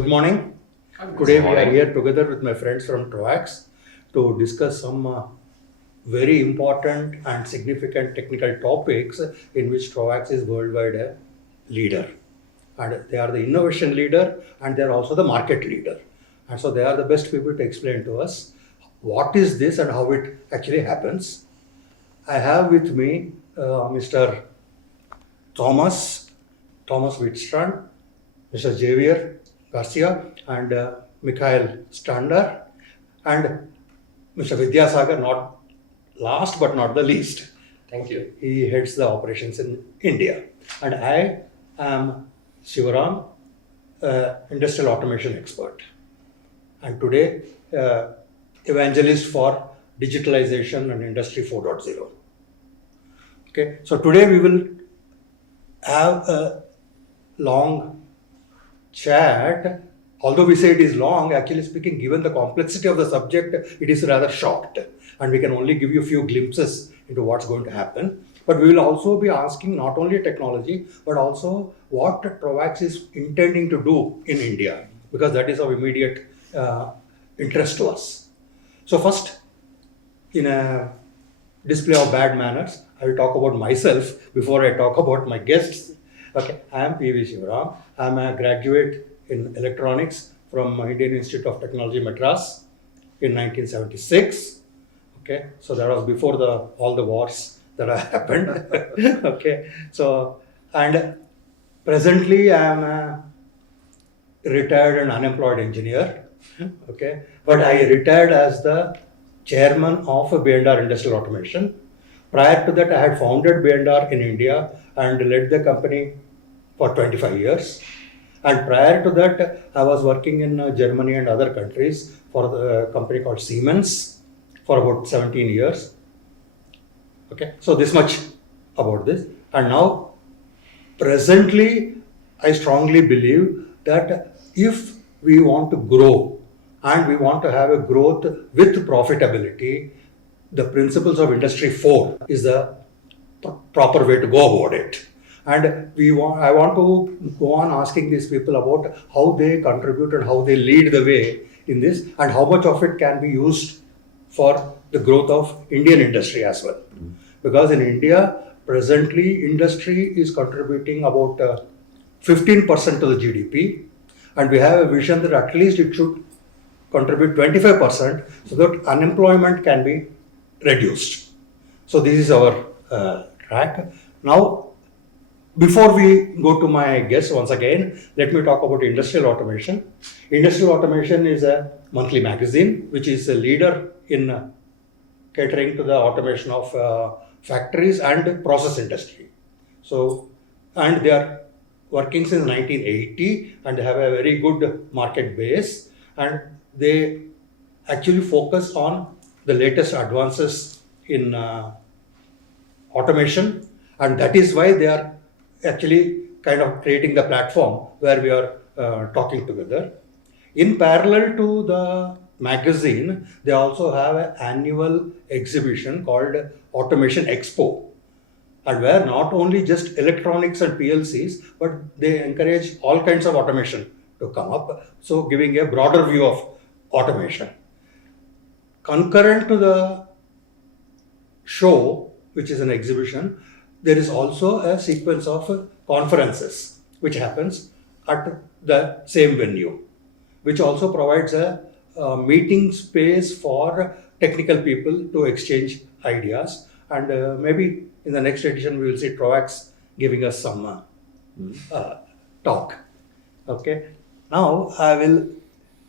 Good morning. Today we are here together with my friends from Troax to discuss some very important and significant technical topics in which Troax is worldwide a leader. And they are the innovation leader and they are also the market leader. And so they are the best people to explain to us what is this and how it actually happens. I have with me Mr. Thomas Widstrand, Mr. Javier, Garcia, and Mikhail Standar, and Mr. Vidyasagar, not last but not the least. Thank you. He heads the operations in India. And I am Shivaram, industrial automation expert. And today, evangelist for digitalization and industry 4.0. Okay, so today we will have a long chat. Although we say it is long, actually speaking, given the complexity of the subject, it is rather short. And we can only give you a few glimpses into what's going to happen. But we will also be asking not only technology, but also what Troax is intending to do in India, because that is of immediate interest to us. So first, in a display of bad manners, I will talk about myself before I talk about my guests. Okay, I am P.V. Shivaram. I am a graduate in electronics from Indian Institute of Technology, Madras in 1976. Okay, so that was before all the wars that happened. Okay, so and presently I am a retired and unemployed engineer. Okay, but I retired as the chairman of Standar Industrial Automation. Prior to that, I had founded Standar in India and led the company for 25 years. And prior to that, I was working in Germany and other countries for the company called Siemens for about 17 years. Okay, so this much about this. And now, presently, I strongly believe that if we want to grow and we want to have a growth with profitability, the principles of Industry 4 is the proper way to go about it. And I want to go on asking these people about how they contribute and how they lead the way in this and how much of it can be used for the growth of Indian industry as well. Because in India, presently industry is contributing about 15% to the GDP, and we have a vision that at least it should contribute 25% so that unemployment can be reduced. So this is our track. Now, before we go to my guests once again, let me talk about industrial automation. Industrial automation is a monthly magazine which is a leader in catering to the automation of factories and process industry. So, and they are working since 1980 and they have a very good market base, and they actually focus on the latest advances in automation, and that is why they are actually kind of creating the platform where we are talking together. In parallel to the magazine, they also have an annual exhibition called Automation Expo, and where not only just electronics and PLCs, but they encourage all kinds of automation to come up, so giving a broader view of automation. Concurrent to the show, which is an exhibition, there is also a sequence of conferences which happens at the same venue, which also provides a meeting space for technical people to exchange ideas. And maybe in the next edition, we will see Troax giving us some talk. Okay. Now I will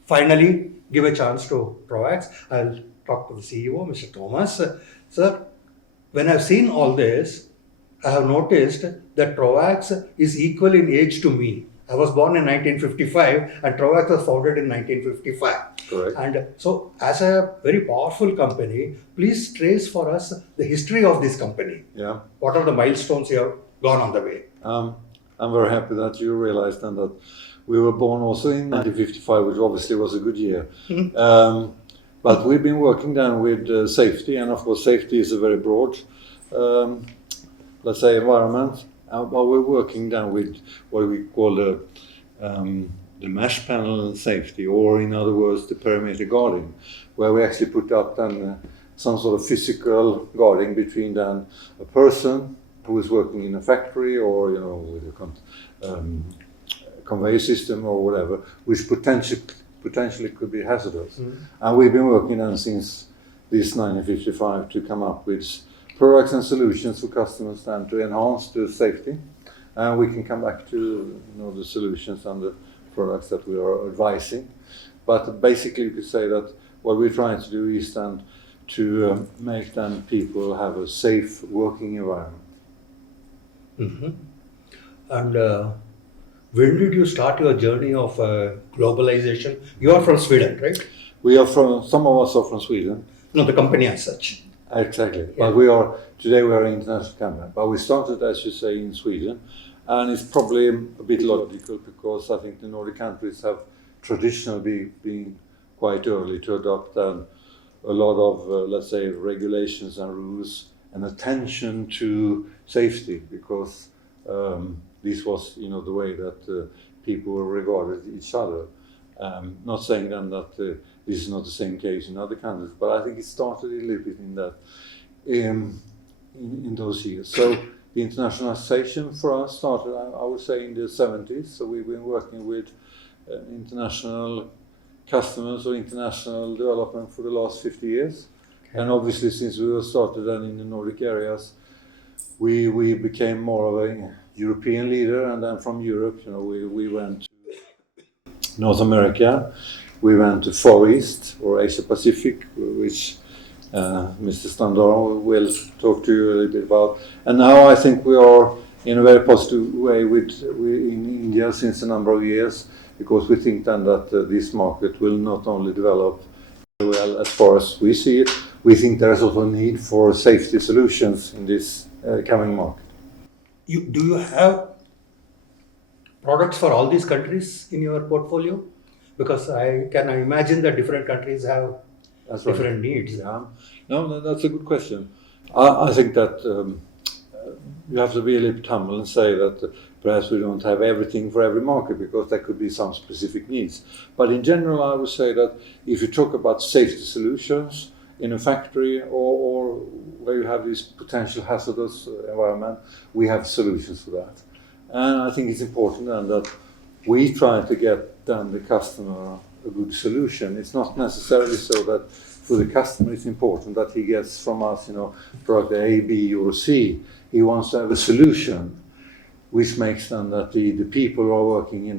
finally give a chance to Troax. I'll talk to the CEO, Mr. Thomas. Sir, when I've seen all this, I have noticed that Troax is equal in age to me. I was born in 1955 and Troax was founded in 1955. Correct. And so as a very powerful company, please trace for us the history of this company. Yeah. What are the milestones you have gone on the way? I'm very happy that you realized then that we were born also in 1955, which obviously was a good year. But we've been working then with safety, and of course safety is a very broad, let's say, environment. But we're working then with what we call the the mesh panel and safety, or in other words, the perimeter guarding, where we actually put up then some sort of physical guarding between then a person who is working in a factory or with a conveyor system or whatever, which potentially could be hazardous. And we've been working on since this 1955 to come up with products and solutions for customers then to enhance the safety. And we can come back to the solutions and the products that we are advising. But basically you could say that what we're trying to do is then to make then people have a safe working environment. And when did you start your journey of globalization? You are from Sweden, right? Some of us are from Sweden. No, the company as such. Exactly. Yeah. But today we are an international company. But we started, as you say, in Sweden. And it's probably a bit logical because I think the Nordic countries have traditionally been quite early to adopt a lot of, let's say, regulations and rules and attention to safety, because this was, the way that people regarded each other. Not saying then that this is not the same case in other countries, but I think it started a little bit in that, in those years. So the internationalization for us started, I would say, in the 70s. So we've been working with international customers or international development for the last 50 years. Okay. And obviously, since we were started then in the Nordic areas, we became more of a European leader, and then from Europe, we went to North America, we went to Far East or Asia Pacific, which Mr. Standar will talk to you a little bit about. And now I think we are in a very positive way in India since a number of years, because we think then that this market will not only develop well as far as we see it, we think there is also a need for safety solutions in this coming market. Do you have products for all these countries in your portfolio? Because I can imagine that different countries have different needs. Yeah. No, that's a good question. I think that you have to be a little bit humble and say that perhaps we don't have everything for every market, because there could be some specific needs. But in general, I would say that if you talk about safety solutions in a factory or where you have this potential hazardous environment, we have solutions for that. And I think it's important then that we try to get then the customer a good solution. It's not necessarily so that for the customer it's important that he gets from us, product A, B or C. He wants to have a solution which makes then that the people who are working in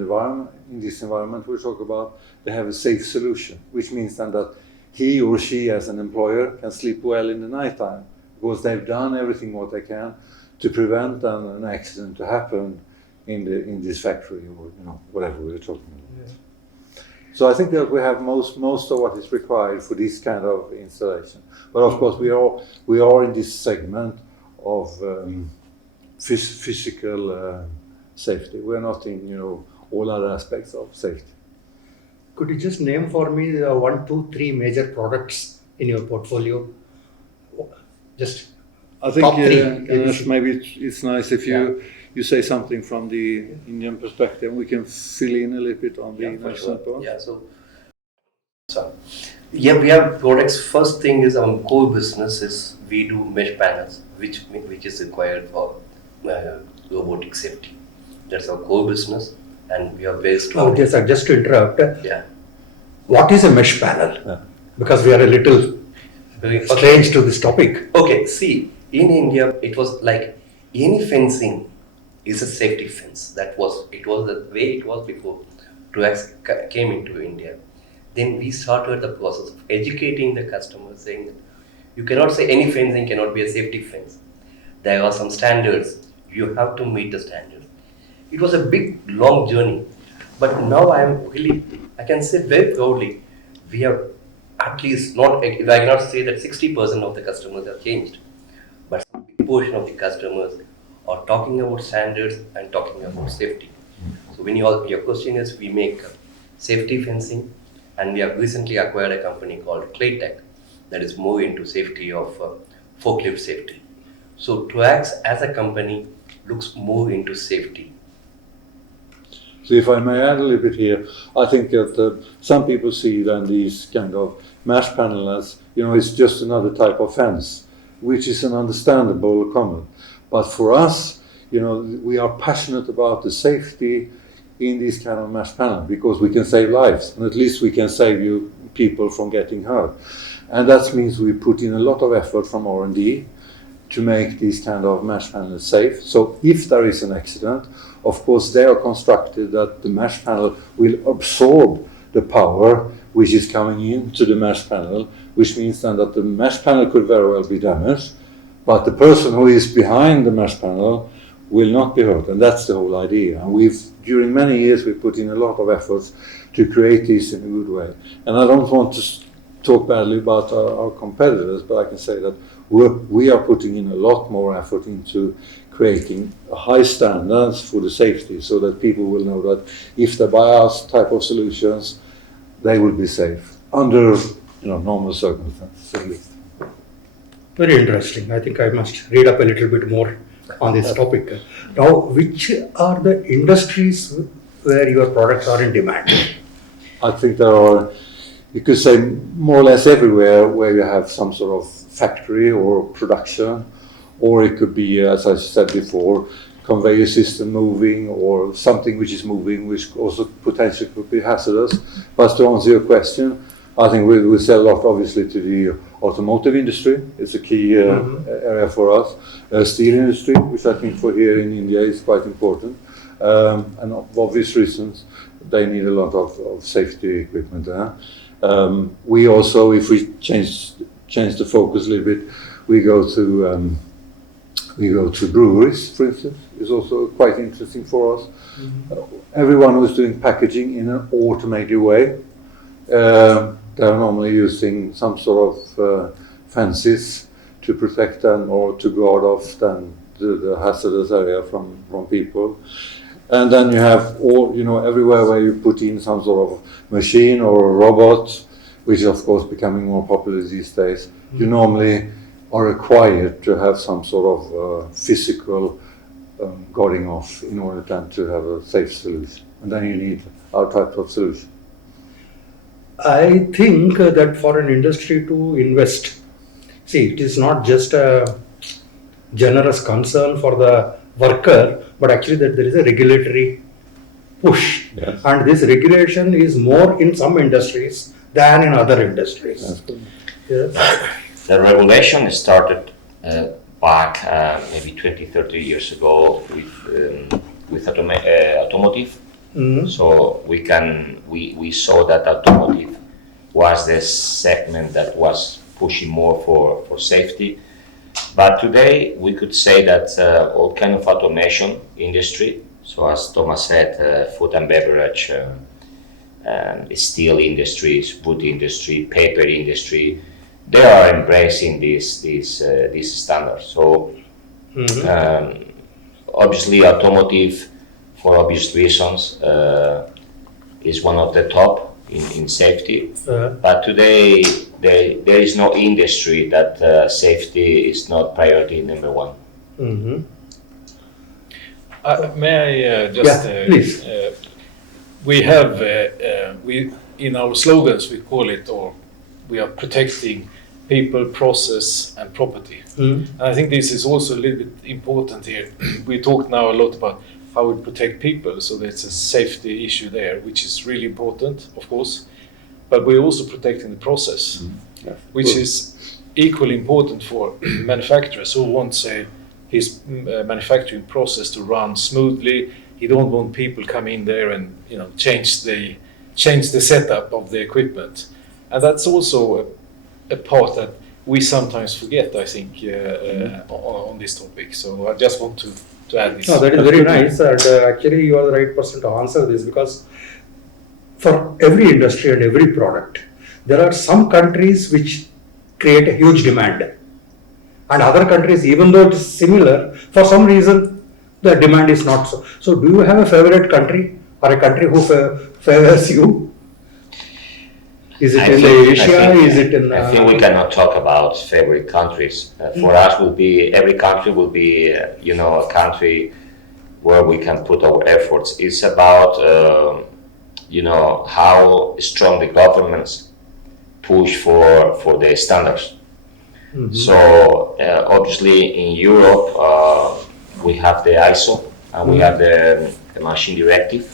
this environment we talk about, they have a safe solution, which means then that he or she as an employer can sleep well in the nighttime, because they've done everything what they can to prevent an accident to happen in this factory or whatever we're talking about. Yeah. So I think that we have most of what is required for this kind of installation. But of course we are in this segment of physical safety. We're not in all other aspects of safety. Could you just name for me 1, 2, 3 major products in your portfolio? Just I think maybe it's nice if you say something from the Indian perspective. We can fill in a little bit on the national part. Yeah, so we have products. First thing is our core business is we do mesh panels, which is required for robotic safety. That's our core business, and we are based on. Okay, sir, just to interrupt. Yeah. What is a mesh panel? Yeah. Because we are a little strange to this topic. Okay, see, in India, it was like any fencing is a safety fence. It was the way it was before Troax came into India. Then we started the process of educating the customers, saying that you cannot say any fencing cannot be a safety fence. There are some standards. You have to meet the standards. It was a big, long journey. But now I can say very proudly, we have at least I cannot say that 60% of the customers have changed, but some big portion of the customers are talking about standards and talking about safety. So when your question is, we make safety fencing, and we have recently acquired a company called Claytech that is more into safety of forklift safety. So Troax as a company looks more into safety. So if I may add a little bit here, I think that some people see then these kind of mesh panel as, it's just another type of fence, which is an understandable comment. But for us, we are passionate about the safety in this kind of mesh panel because we can save lives, and at least we can save you people from getting hurt. And that means we put in a lot of effort from R&D to make these kind of mesh panels safe. So if there is an accident, of course they are constructed that the mesh panel will absorb the power which is coming into the mesh panel, which means then that the mesh panel could very well be damaged, but the person who is behind the mesh panel will not be hurt, and that's the whole idea. And during many years, we put in a lot of efforts to create this in a good way. And I don't want to talk badly about our competitors, but I can say that we are putting in a lot more effort into creating high standards for the safety, so that people will know that if they buy our type of solutions, they will be safe under normal circumstances at least. Very interesting. I think I must read up a little bit more on this topic. Now, which are the industries where your products are in demand? I think there are, you could say, more or less everywhere where you have some sort of factory or production, or it could be, as I said before, conveyor system moving or something which is moving, which also potentially could be hazardous. But to answer your question, I think we sell a lot, obviously, to the automotive industry. It's a key area for us. Steel industry, which I think for here in India is quite important. And of obvious reasons, they need a lot of safety equipment there. We also, if we change the focus a little bit, we go to breweries, for instance. Is also quite interesting for us. Everyone who's doing packaging in an automated way, they're normally using some sort of fences to protect them or to guard off then the hazardous area from people. And then you have everywhere where you put in some sort of machine or a robot, which is of course becoming more popular these days. You normally are required to have some sort of physical guarding off in order then to have a safe solution. And then you need our type of solution. I think that for an industry to invest, it is not just a generous concern for the worker, but actually that there is a regulatory push. Yes. And this regulation is more in some industries than in other industries. Yes. The regulation started back maybe 20, 30 years ago with automotive. Mm-hmm. So we saw that automotive was the segment that was pushing more for safety. But today we could say that all kind of automation industry, so as Thomas said, food and beverage, steel industries, wood industry, paper industry, they are embracing these standards. So obviously automotive, for obvious reasons, is one of the top in safety. But today there is no industry that safety is not priority number one. Mm-hmm. May I just? Please. We have in our slogans we call it, or we are protecting people, process, and property. And I think this is also a little bit important here. We talked now a lot about how we protect people, so there's a safety issue there, which is really important, of course. But we're also protecting the process, which is equally important for manufacturers who want, say, his manufacturing process to run smoothly. He don't want people come in there and change the setup of the equipment, and that's also a part that we sometimes forget, I think, on this topic. So I just want to add this. No, that is very nice, and actually you are the right person to answer this, because for every industry and every product, there are some countries which create a huge demand, and other countries, even though it is similar, for some reason the demand is not so. So do you have a favorite country or a country who favors you? Is it in Asia? Is it in? I think we cannot talk about favorite countries. For us, every country will be, a country where we can put our efforts. It's about how strong the governments push for the standards. So obviously in Europe we have the ISO and we have the machine directive,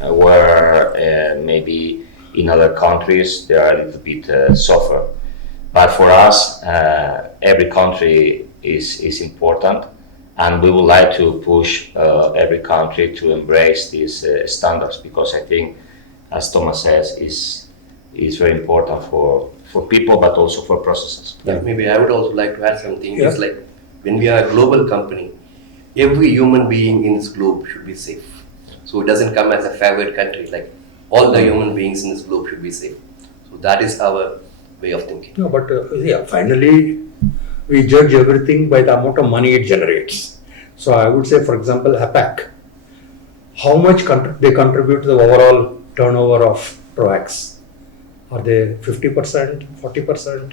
where maybe in other countries they are a little bit softer. But for us, every country is important, and we would like to push every country to embrace these standards, because I think, as Thomas says, is very important for people, but also for processes. Yeah, maybe I would also like to add something. It's like when we are a global company, every human being in this globe should be safe. So it doesn't come as a favored country. Like all the human beings in this globe should be safe. So that is our way of thinking. No, but finally, we judge everything by the amount of money it generates. So I would say, for example, APAC, how much they contribute to the overall turnover of Troax? Are they 50%, 40%?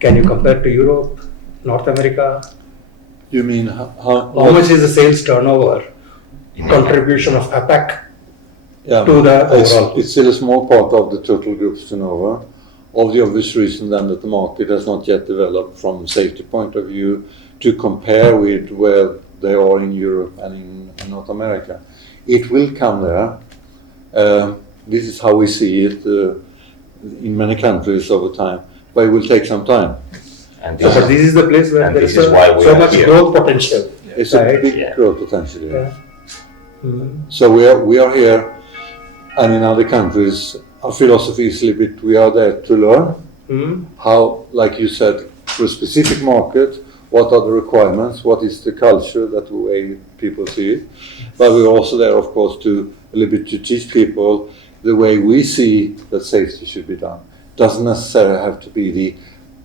Can you compare to Europe, North America? You mean How much is the sales turnover contribution of APAC Yeah, to the overall? it's still a small part of the total group's turnover, of the obvious reason then that the market has not yet developed from safety point of view to compare with where they are in Europe and in North America. It will come there. This is how we see it in many countries over time, but it will take some time. And But this is the place where and there this is is why we so are much here. growth potential. It's a Right. big growth potential here. Yeah. So we are here, and in other countries, our philosophy is a little bit, we are there to learn how, like you said, for a specific market, what are the requirements, what is the culture, that the way people see it. But we're also there, of course, to a little bit to teach people the way we see that safety should be done. Doesn't necessarily have to be the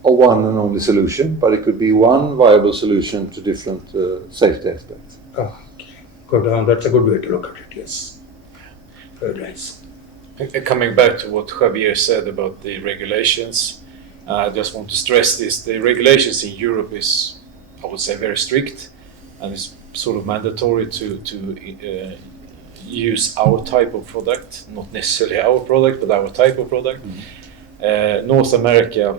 one and only solution, but it could be one viable solution to different safety aspects. Good. That's a good way to look at it. Yes. Very nice. And coming back to what Javier said about the regulations, I just want to stress this: the regulations in Europe is, I would say, very strict, and it's sort of mandatory to use our type of product, not necessarily our product, but our type of product. North America,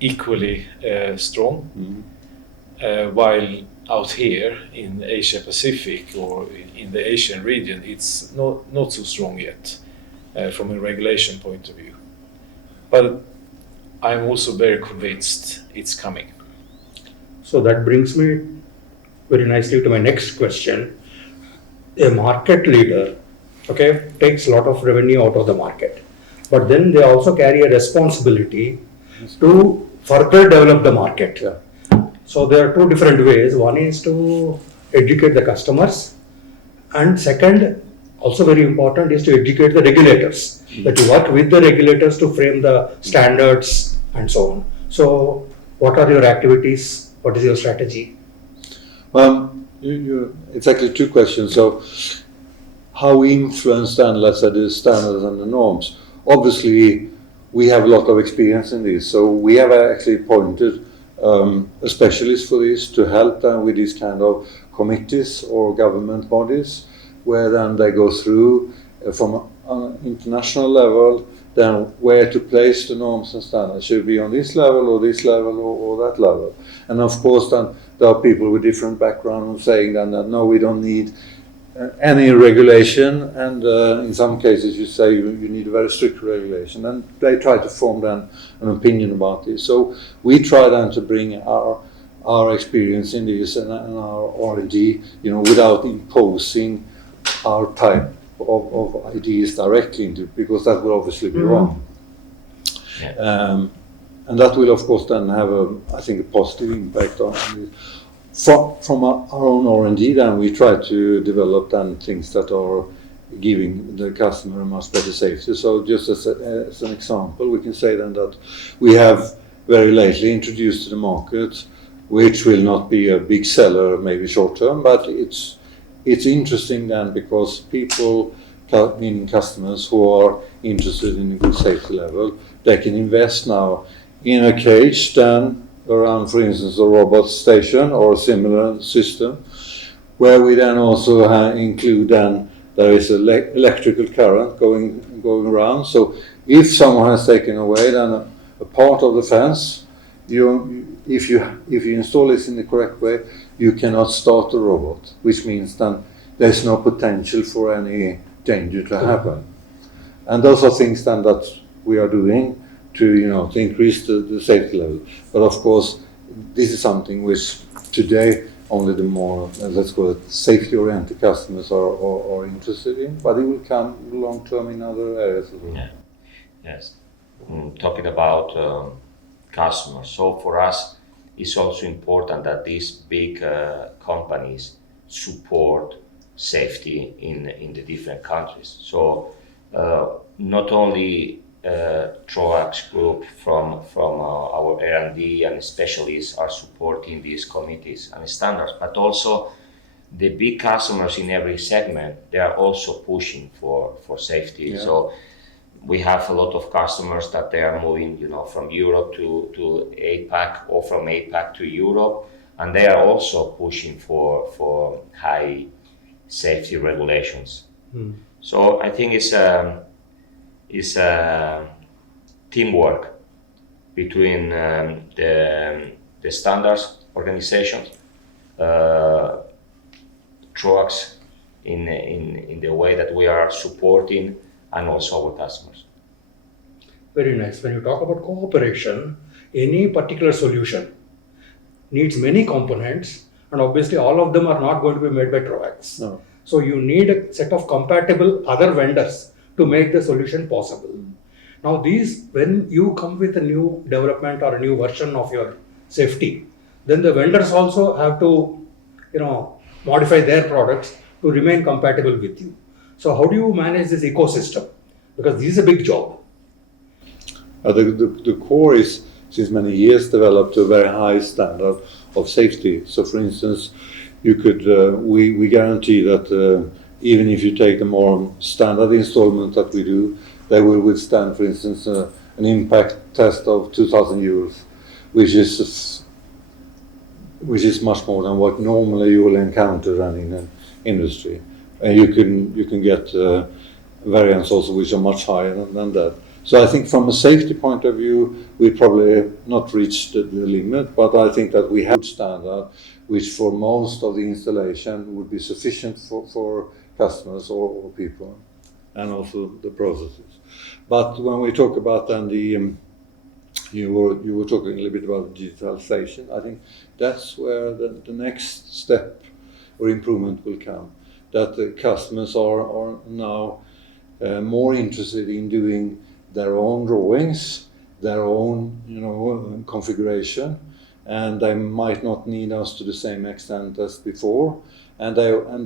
equally strong, while out here in Asia Pacific or in the Asian region, it's not so strong yet from a regulation point of view. But I'm also very convinced it's coming. So that brings me very nicely to my next question. A market leader, takes a lot of revenue out of the market, but then they also carry a responsibility to further develop the market. So there are two different ways. One is to educate the customers, and second, also very important, is to educate the regulators. That you work with the regulators to frame the standards and so on. So what are your activities? What is your strategy? It's actually two questions. So, how we influence then, let's say, the standards and the norms. Obviously, we have a lot of experience in this. So we have actually appointed a specialist for this to help them with these kind of committees or government bodies, where then they go through from an international level, then where to place the norms and standards. Should it be on this level or this level or that level? And of course then there are people with different backgrounds saying then that no, we don't need any regulation, and in some cases you say you need a very strict regulation, and they try to form then an opinion about this. So we try then to bring our experience in this and our R&D, without imposing our type of ideas directly into it, because that will obviously be wrong. And that will of course then have I think a positive impact on it. From our own R&D then we try to develop then things that are giving the customer a much better safety. So just as an example, we can say then that we have very lately introduced to the market, which will not be a big seller maybe short term, but it's interesting then because people, meaning customers who are interested in a good safety level, they can invest now in a cage then around, for instance, a robot station or a similar system, where we then also include then there is electrical current going around. So if someone has taken away then a part of the fence, if you install this in the correct way, you cannot start the robot, which means then there's no potential for any danger to happen. And those are things then that we are doing to increase the safety level. But of course, this is something which today only the more, let's call it, safety-oriented customers are interested in, but it will come long term in other areas as well. Yeah. Yes. Talking about customers, so for us, it's also important that these big companies support safety in the different countries. So not only Troax group from our R&D and specialists are supporting these committees and standards, but also the big customers in every segment, they are also pushing for safety. Yeah. So we have a lot of customers that they are moving, from Europe to APAC or from APAC to Europe, and they are also pushing for high safety regulations. So I think it's teamwork between the standards organizations, Troax in the way that we are supporting, and also our customers. Very nice. When you talk about cooperation, any particular solution needs many components, and obviously all of them are not going to be made by Troax. No. So you need a set of compatible other vendors to make the solution possible. Now when you come with a new development or a new version of your safety, then the vendors also have to, modify their products to remain compatible with you. So how do you manage this ecosystem? Because this is a big job. The core is, since many years, developed a very high standard of safety. So for instance, you could, we guarantee that even if you take the more standard installment that we do, they will withstand, for instance, an impact test of 2,000 euros, which is much more than what normally you will encounter in an industry. And you can get variants also which are much higher than that. So I think from a safety point of view, we probably not reached the limit, but I think that we have a standard which for most of the installation would be sufficient for customers or people, and also the processes. But when we talk about then you were talking a little bit about digitalization, I think that's where the next step or improvement will come. That the customers are now more interested in doing their own drawings, their own configuration, and they might not need us to the same extent as before, and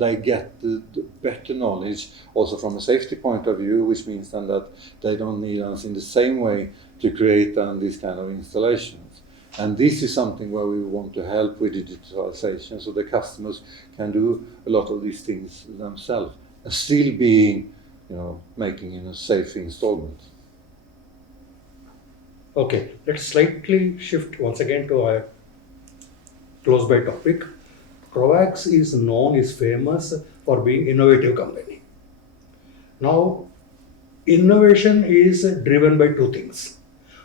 they get the better knowledge also from a safety point of view, which means then that they don't need us in the same way to create these kind of installations. And this is something where we want to help with digitalization, so the customers can do a lot of these things themselves, and still being, making in a safe installment. Okay, let's slightly shift once again to our close by topic. Troax is famous for being innovative company. Now, innovation is driven by two things.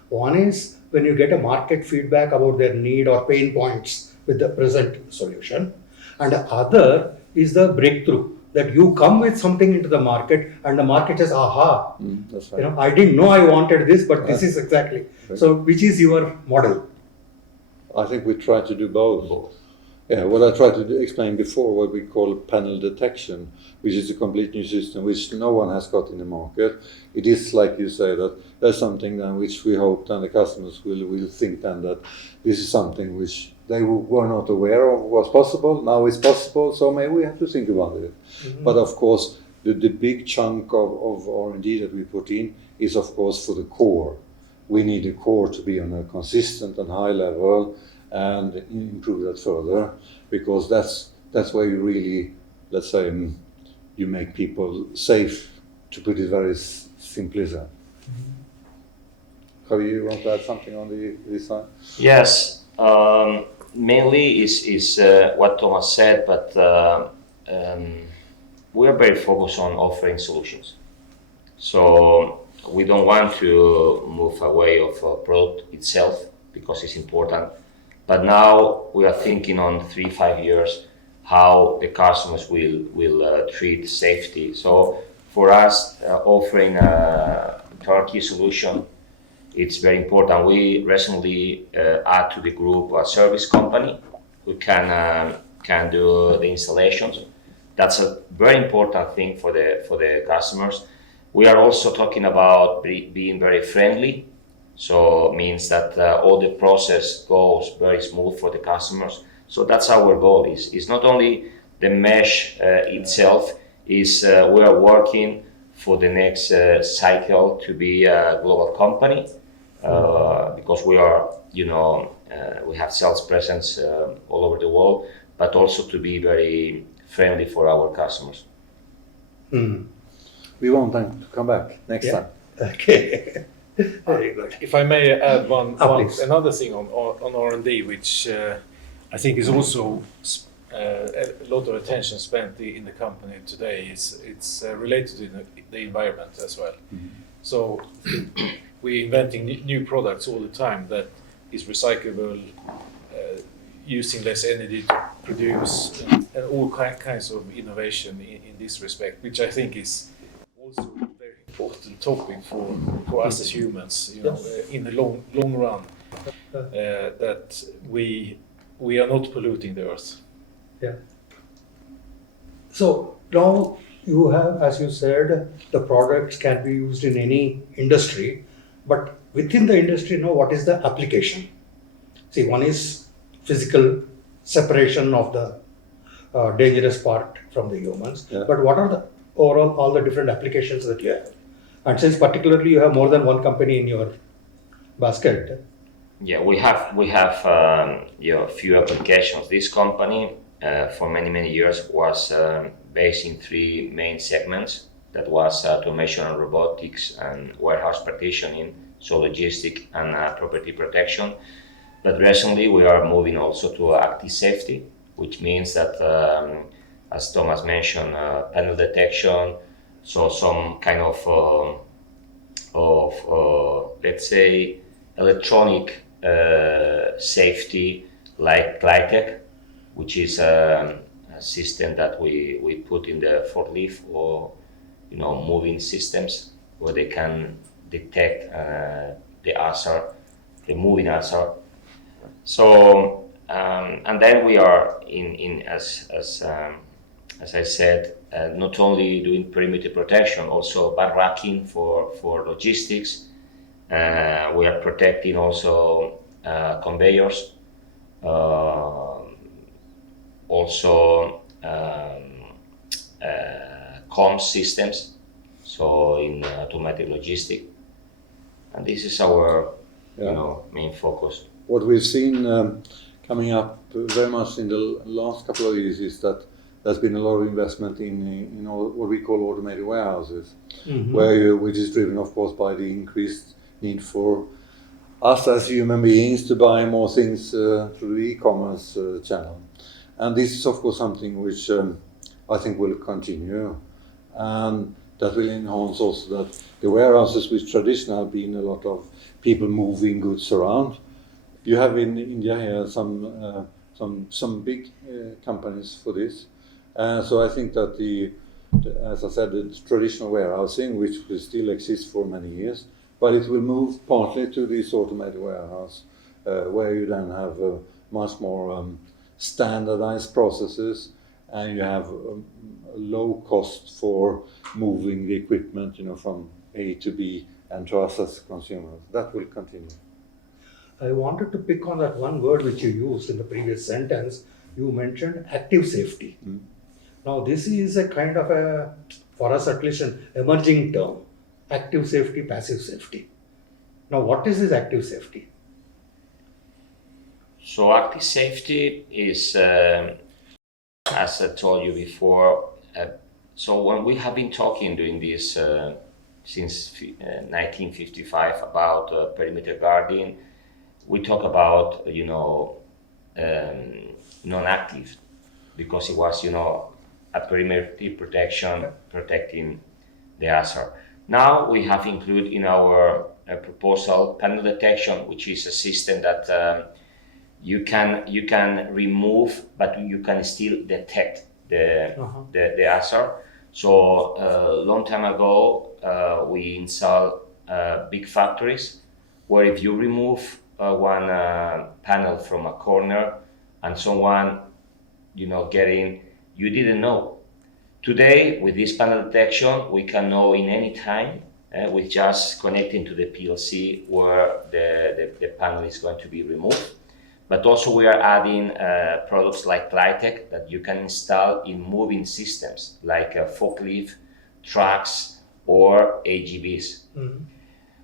One is when you get a market feedback about their need or pain points with the present solution, and the other is the breakthrough, that you come with something into the market and the market says, aha, That's right. I didn't know I wanted this, but this is exactly. Right. So which is your model? I think we try to do both. Yeah, what I tried to explain before, what we call panel detection, which is a complete new system which no one has got in the market. It is like you say, that there's something then which we hope then the customers will think then that this is something which they were not aware of was possible. Now it's possible, so maybe we have to think about it. Mm-hmm. But of course, the big chunk of R&D that we put in is of course for the core. We need the core to be on a consistent and high level, and improve that further, because that's where you really, let's say, you make people safe, to put it very simply. Javier, you want to add something on this side? Yes. mainly is what Thomas said, but we are very focused on offering solutions. So we don't want to move away of a product itself because it's important. But now we are thinking on 3-5 years how the customers will treat safety. So for us, offering a turnkey solution, it's very important. We recently add to the group a service company who can do the installations. That's a very important thing for the customers. We are also talking about being very friendly, so it means that all the process goes very smooth for the customers. So that's our goal. Is not only the mesh itself. Is we are working for the next cycle to be a global company because we are, we have sales presence all over the world, but also to be very friendly for our customers. We want them to come back next time. Okay. Very good. If I may add Please. another thing on R&D, which I think is also a lot of attention spent in the company today, it's related to the environment as well. So we're inventing new products all the time that is recyclable, using less energy to produce, and all kinds of innovation in this respect, which I think is also a very important topic for us as humans, in the long run, that we are not polluting the earth. Yeah. So now you have, as you said, the products can be used in any industry, but within the industry now, what is the application? See, one is physical separation of the dangerous part from the humans, but what are the overall all the different applications that you have? And since particularly you have more than one company in your basket. Yeah, we have a few applications. This company for many years was based in 3 main segments. That was automation and robotics and warehouse partitioning, so logistic and property protection. But recently we are moving also to active safety, which means that, as Thomas mentioned, panel detection, so some kind of let's say electronic safety like Clytech, which is a system that we put in the forklift or moving systems where they can detect the hazard, the moving hazard. So and then we are in as I said, not only doing perimeter protection, also bag racking for logistics. We are protecting also conveyors, also comms systems, so in automatic logistics. And this is our main focus. What we've seen coming up very much in the last couple of years is that there's been a lot of investment in what we call automated warehouses, which is driven, of course, by the increased need for us as human beings to buy more things through the e-commerce channel. And this is, of course, something which I think will continue, and that will enhance also that the warehouses, which traditionally have been a lot of people moving goods around. You have in India here some big companies for this. So I think that as I said, the traditional warehousing, which will still exist for many years, but it will move partly to this automated warehouse, where you then have much more standardized processes, and you have a low cost for moving the equipment, from A to B, and to us as consumers. That will continue. I wanted to pick on that one word which you used in the previous sentence. You mentioned active safety. Now this is a kind of a, for us at least, an emerging term. Active safety, passive safety. Now what is this active safety? So active safety is, as I told you before, so when we have been talking doing this since 1955 about perimeter guarding, we talk about non-active because it was, a perimeter protection protecting the hazard. Now we have included in our proposal panel detection, which is a system that you can remove, but you can still detect the hazard. So a long time ago, we installed big factories where if you remove one panel from a corner and someone, you didn't know. Today, with this panel detection, we can know in any time with just connecting to the PLC where the panel is going to be removed. But also we are adding products like Clytech that you can install in moving systems like forklift, trucks, or AGVs. Mm-hmm.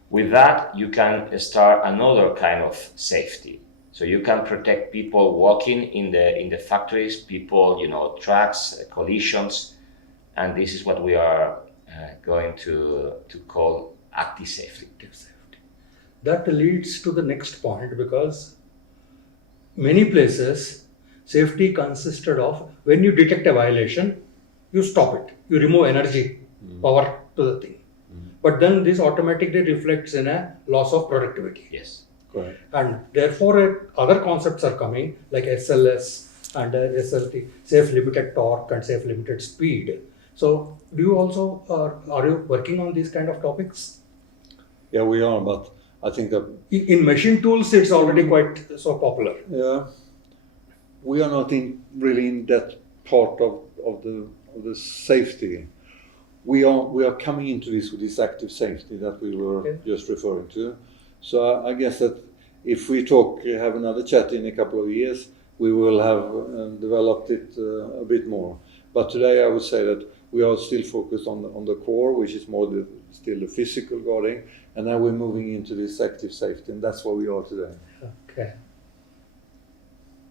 With that, you can start another kind of safety. So you can protect people walking in the factories, people, trucks, collisions, and this is what we are going to call active safety. That leads to the next point, because many places safety consisted of when you detect a violation, you stop it, you remove energy, power to the thing. But then this automatically reflects in a loss of productivity. Yes. Correct. And therefore, other concepts are coming like SLS and SLT, safe limited torque and safe limited speed. So, do you also are you working on these kind of topics? Yeah, we are, but I think that in machine tools, it's already quite so popular. Yeah, we are not really in that part of the safety. We are coming into this with this active safety that we were just referring to. So I guess that if we have another chat in a couple of years, we will have developed it a bit more. But today I would say that we are still focused on the core, which is more still the physical guarding, and now we're moving into this active safety, and that's where we are today. Okay.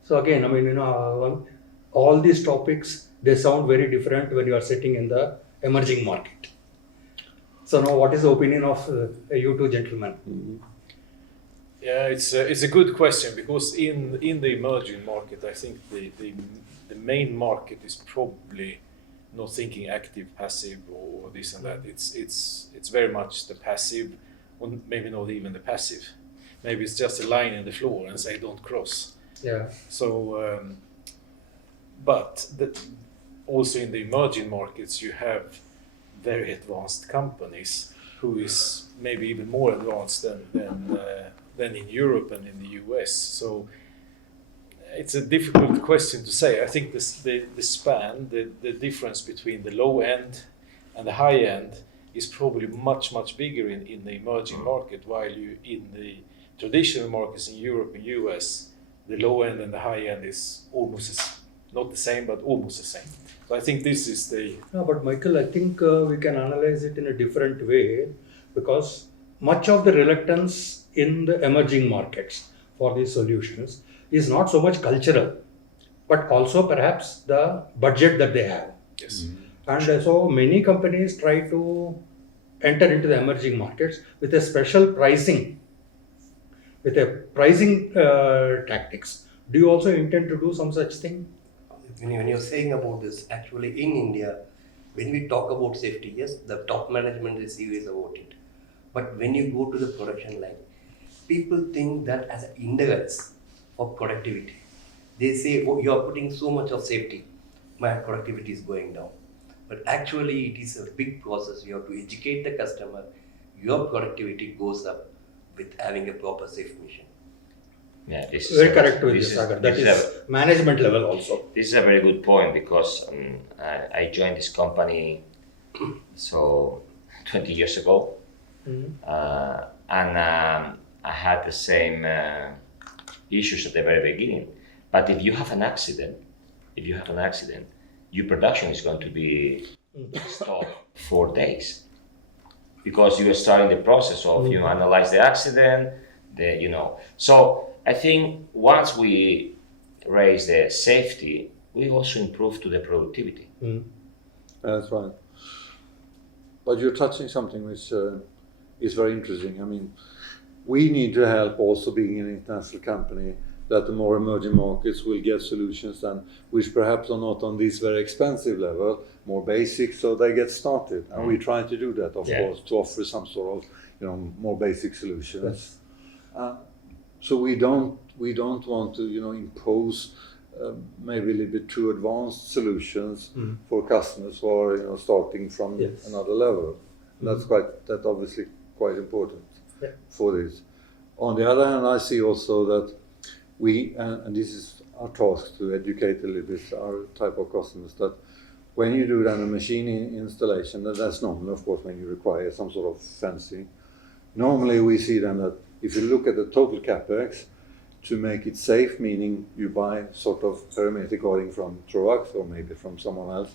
So again, all these topics, they sound very different when you are sitting in the emerging market. So now, what is the opinion of you two gentlemen? Mm-hmm. Yeah, it's a good question, because in the emerging market, I think the main market is probably not thinking active, passive, or this and that. It's very much the passive, or maybe not even the passive. Maybe it's just a line in the floor and say don't cross. Yeah. So, but also in the emerging markets, you have very advanced companies who is maybe even more advanced than in Europe and in the US. So it's a difficult question to say. I think the span, the difference between the low end and the high end is probably much bigger in the emerging market, while in the traditional markets in Europe and US, the low end and the high end is almost not the same, but almost the same. So I think this is the... No, but Michael, I think we can analyze it in a different way, because much of the reluctance in the emerging markets for these solutions is not so much cultural, but also perhaps the budget that they have. Yes. And so many companies try to enter into the emerging markets with a special pricing, tactics. Do you also intend to do some such thing? When you're saying about this, actually in India, when we talk about safety, yes, the top management is serious about it. But when you go to the production line, people think that as an hindrance for productivity. They say, oh, you are putting so much of safety, my productivity is going down. But actually it is a big process. You have to educate the customer. Your productivity goes up with having a proper safe mission. Yeah, this is very correct, Vidyasagar. That is management level also. This is a very good point, because I joined this company 20 years ago, and I had the same issues at the very beginning. But if you have an accident, your production is going to be stopped 4 days, because you are starting the process of analyze the accident, So I think once we raise the safety, we also improve to the productivity. That's right. But you're touching something which is very interesting. I mean, we need to help, also being an international company, that the more emerging markets will get solutions then, which perhaps are not on this very expensive level, more basic, so they get started. And we try to do that, of course, to offer some sort of, more basic solutions. So we don't want to, impose maybe a little bit too advanced solutions for customers who are, starting from another level. That's obviously quite important for this. On the other hand, I see also that we, and this is our task to educate a little bit our type of customers, that when you do then a machine installation, that's normal, of course, when you require some sort of fencing. Normally we see then that if you look at the total capex, to make it safe, meaning you buy sort of perimeter guarding from Troax or maybe from someone else,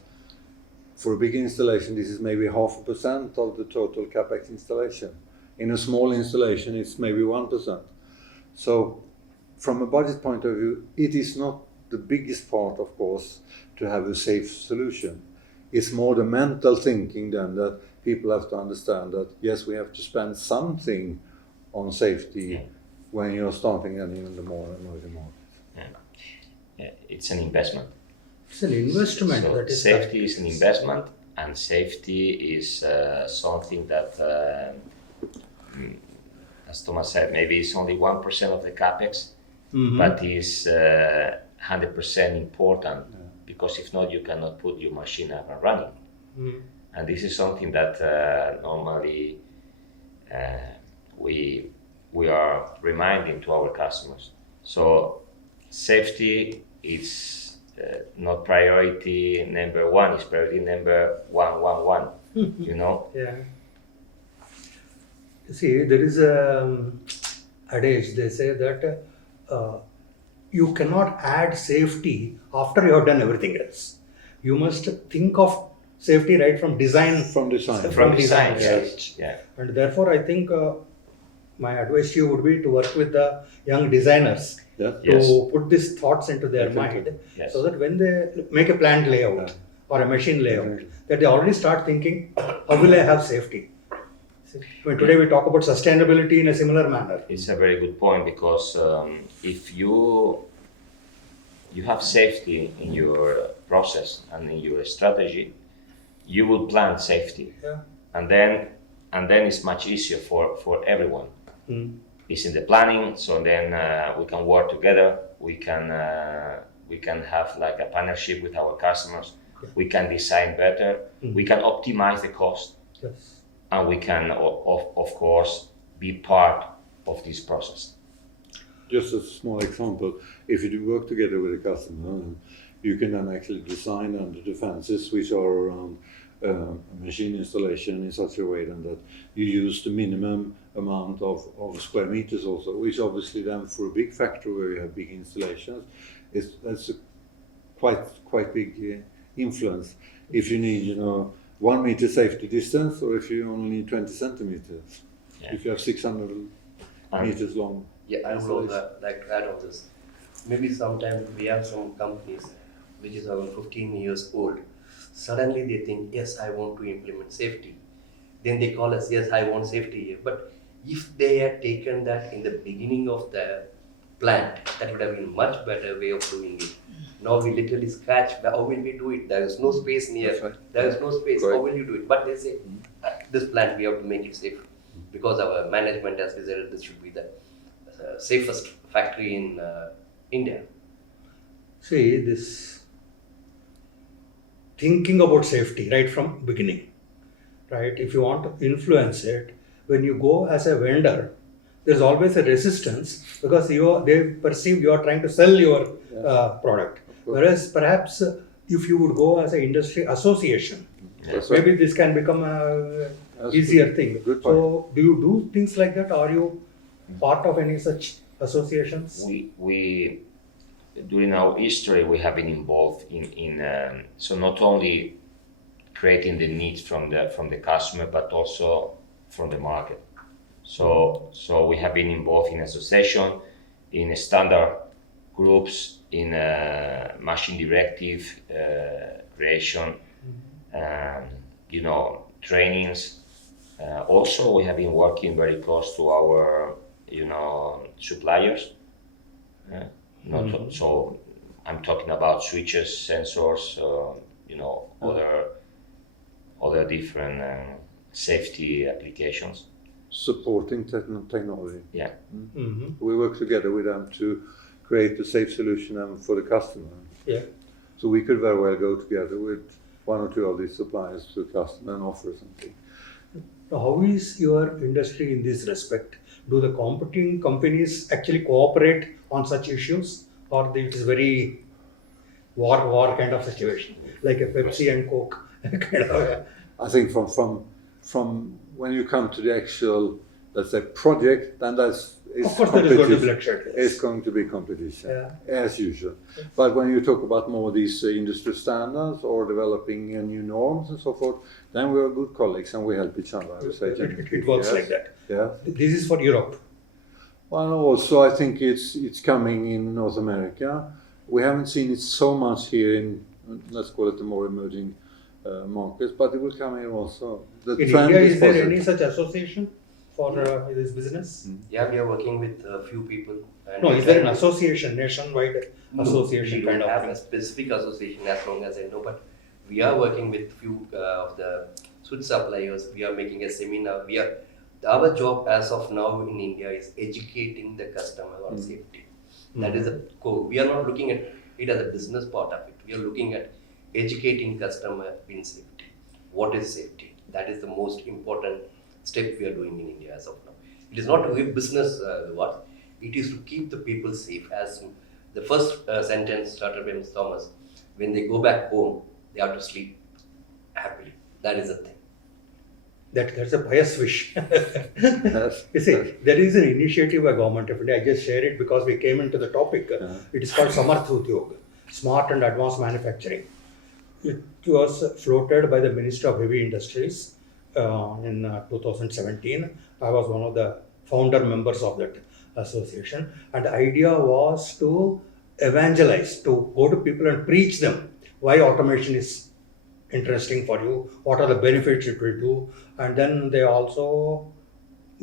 for a big installation, this is maybe 0.5% of the total capex installation. In a small installation, it's maybe 1%. So from a budget point of view, it is not the biggest part, of course, to have a safe solution. It's more the mental thinking then that people have to understand that, yes, we have to spend something on safety when you're starting and in the more emerging markets. It's an investment. It's an investment. So that is safety is an investment, and safety is something that, as Thomas said, maybe it's only 1% of the capex, but is 100% important, because if not, you cannot put your machine up and running. And this is something that normally we are reminding to our customers. So safety is not priority number one, it's priority number 111. Yeah. You see, there is a adage, they say that you cannot add safety after you have done everything else. You must think of safety right from design. From design. From design, stage. yeah. And therefore, I think my advice to you would be to work with the young designers to put these thoughts into their mind, so that when they make a plant layout or a machine layout, that they already start thinking, how will I have safety? I mean, today we talk about sustainability in a similar manner. It's a very good point, because if you have safety in your process and in your strategy, you will plan safety, and then it's much easier for everyone. It's in the planning, so then we can work together. We can have like a partnership with our customers. We can design better. We can optimize the cost. And we can, of course, be part of this process. Just a small example, if you do work together with a customer, you can then actually design the defenses which are around machine installation in such a way then that you use the minimum amount of square meters also, which obviously then for a big factory where you have big installations, that's a quite big influence. If you need, 1 meter safety distance, or if you only need 20 centimeters, if you have 600 meters long. Yeah, I would like to add on this. Maybe sometimes we have some companies which is around 15 years old. Suddenly they think, yes, I want to implement safety. Then they call us, yes, I want safety here. But if they had taken that in the beginning of the plant, that would have been a much better way of doing it. Now we literally scratch, how will we do it? There is no space near, there is no space, how will you do it? But they say, this plant we have to make it safe, because our management has decided this should be the safest factory in India. See, this thinking about safety right from beginning, right? If you want to influence it, when you go as a vendor, there's always a resistance, because they perceive you are trying to sell your product. Whereas perhaps if you would go as an industry association, maybe this can become a easier thing. So do you do things like that? Are you part of any such associations? We during our history we have been involved in so not only creating the needs from the customer, but also from the market. So we have been involved in association, in standard groups, in machine directive creation, trainings. Also, we have been working very close to our suppliers. Not so. I'm talking about switches, sensors, other different safety applications. Supporting technology. Yeah. We work together with them to create a safe solution for the customer. Yeah. So we could very well go together with one or two of these suppliers to the customer and offer something. How is your industry in this respect? Do the competing companies actually cooperate on such issues, or it is very war kind of situation, like a Pepsi and Coke kind of? I think from when you come to the actual, let's say, project, then that's Of course, there is going to be bloodshed. It's going to be competition, Yeah. as usual. But when you talk about more these industry standards or developing new norms and so forth, then we are good colleagues and we help each other. I would say It works like that. Yeah. This is for Europe. Well, also I think it's coming in North America. We haven't seen it so much here in, let's call it, the more emerging markets, but it will come here also. The In trend India, is there positive. any such association for this business? Yeah, we are working with a few people. And No, is there an association, nationwide No, association we kind don't of have thing? a specific association as long as I know, but we are working with few of the switch suppliers. We are making a seminar. Our job as of now in India is educating the customer on safety. That is the core. We are not looking at it as a business part of it. We are looking at educating customer in safety. What is safety? That is the most important step we are doing in India as of now. It is not to give business rewards. It is to keep the people safe. As the first sentence started by Mr. Thomas, when they go back home, they have to sleep happily. That is the thing. That's a pious wish. Yes. You see, there is an initiative by Government of India. I just share it because we came into the topic. It is called Samarth Udyog, Smart and Advanced Manufacturing. It was floated by the Ministry of Heavy Industries in 2017. I was one of the founder members of that association. And the idea was to evangelize, to go to people and preach them why automation is interesting for you, what are the benefits it will do. And then they also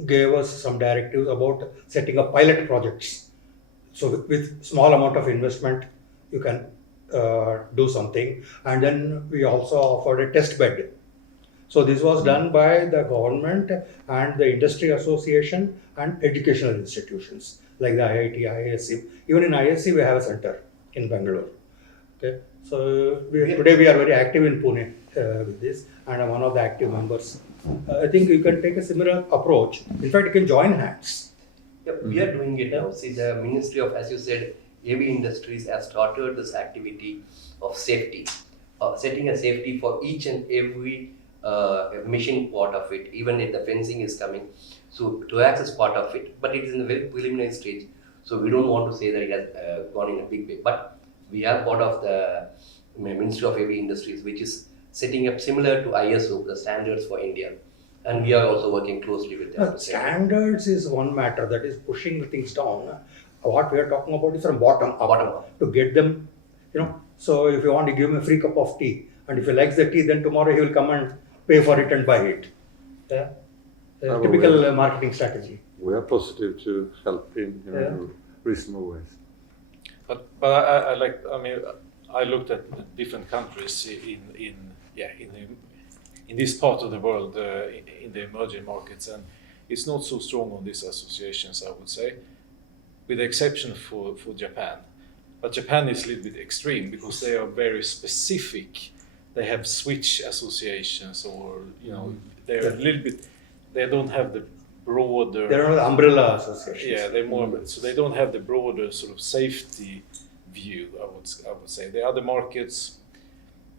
gave us some directives about setting up pilot projects. So with small amount of investment, you can do something. And then we also offered a test bed. So this was done by the government and the industry association and educational institutions like the IIT, ISC. Even in ISC, we have a center in Bangalore. Okay, so today we are very active in Pune with this, and I'm one of the active members. I think you can take a similar approach. In fact, you can join hands. Yeah, we are doing it now. See, the Ministry of, as you said, Heavy Industries has started this activity of safety, setting a safety for each and every machine part of it. Even if the fencing is coming, so Troax is part of it, but it is in a very preliminary stage. So we don't want to say that it has gone in a big way, but we are part of the Ministry of Heavy Industries, which is setting up similar to ISO, the standards for India. And we are also working closely with them. Standards is one matter, that is pushing the things down. What we are talking about is from bottom up, to get them, So if you want to give him a free cup of tea, and if he likes the tea, then tomorrow he will come and pay for it and buy it. Yeah? Typical marketing strategy. We are positive to help in reasonable ways. But I looked at the different countries in this part of the world, in the emerging markets, and it's not so strong on these associations, I would say, with the exception for Japan. But Japan is a little bit extreme because they are very specific. They have switch associations, or they're a little bit. They don't have the broader. They're not umbrella associations. Yeah, they're more. So they don't have the broader sort of safety view. I would say the other markets,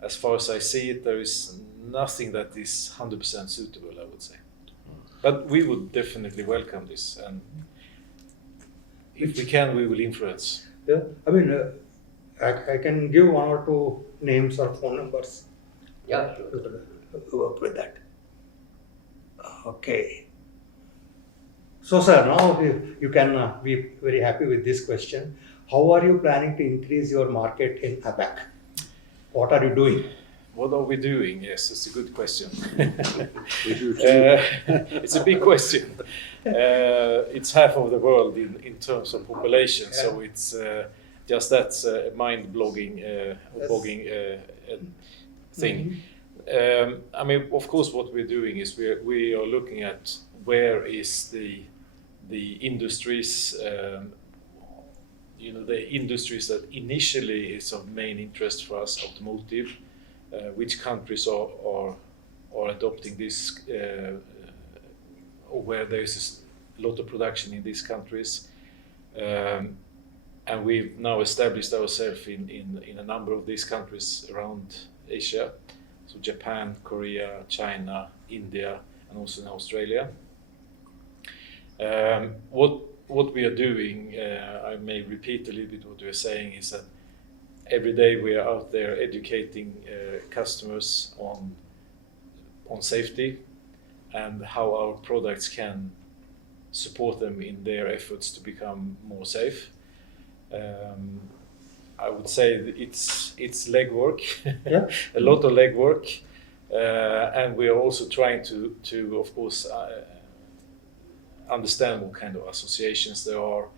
as far as I see it, there is nothing that is 100% suitable, I would say. But we would definitely welcome this, and if we can, we will influence. Yeah, I mean, I can give one or two names or phone numbers. Yeah, sure. Work with that. Okay. So, sir, now you can be very happy with this question. How are you planning to increase your market in APAC? What are you doing? What are we doing? Yes, it's a good question. It's It's a big question. It's half of the world in terms of population, so it's just that's a mind-blogging thing. I mean, of course, what we're doing is we are looking at where is the industries, the industries that initially is of main interest for us, automotive, which countries are adopting this, or where there's a lot of production in these countries. And we've now established ourselves in a number of these countries around Asia. So Japan, Korea, China, India, and also in Australia. What we are doing, I may repeat a little bit what we are saying, is that every day we are out there educating customers on safety and how our products can support them in their efforts to become more safe. I would say that it's legwork, Yeah. a lot of legwork, and we are also trying to of course understand what kind of associations there are,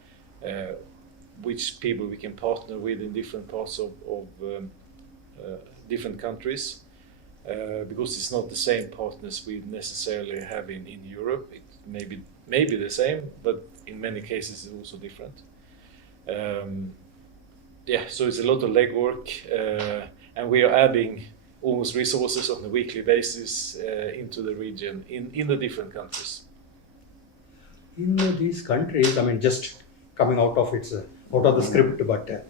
which people we can partner with in different parts of different countries, because it's not the same partners we necessarily have in Europe. It may be the same, but in many cases it's also different. So it's a lot of legwork, and we are adding almost resources on a weekly basis into the region in the different countries. In these countries, I mean, just coming out of the script, but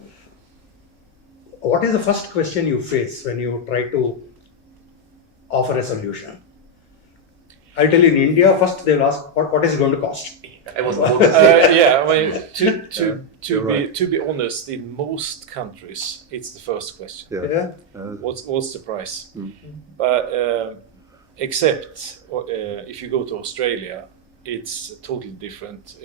what is the first question you face when you try to offer a solution? I'll tell you, in India, first they'll ask, what is it going to cost? I was about to say. I mean, You're to be honest, in most countries, it's the first question. Yeah. What's the price? But except if you go to Australia, it's totally different.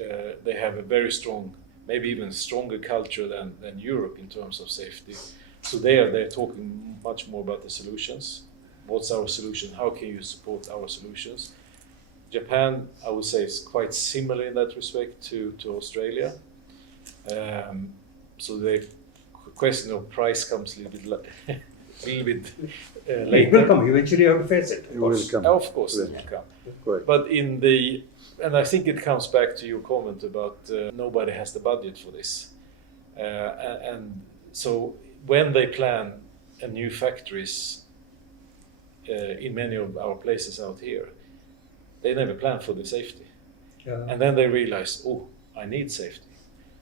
They have a very strong, maybe even stronger culture than Europe in terms of safety. So they're talking much more about the solutions. What's our solution? How can you support our solutions? Japan, I would say, is quite similar in that respect to Australia. So the question of price comes a little bit later. It will come. Eventually, you have to face it. It will come. Of course, Yeah. it will come. Correct. But and I think it comes back to your comment about nobody has the budget for this. And so when they plan a new factories in many of our places out here, they never plan for the safety. Yeah. And then they realize, oh, I need safety.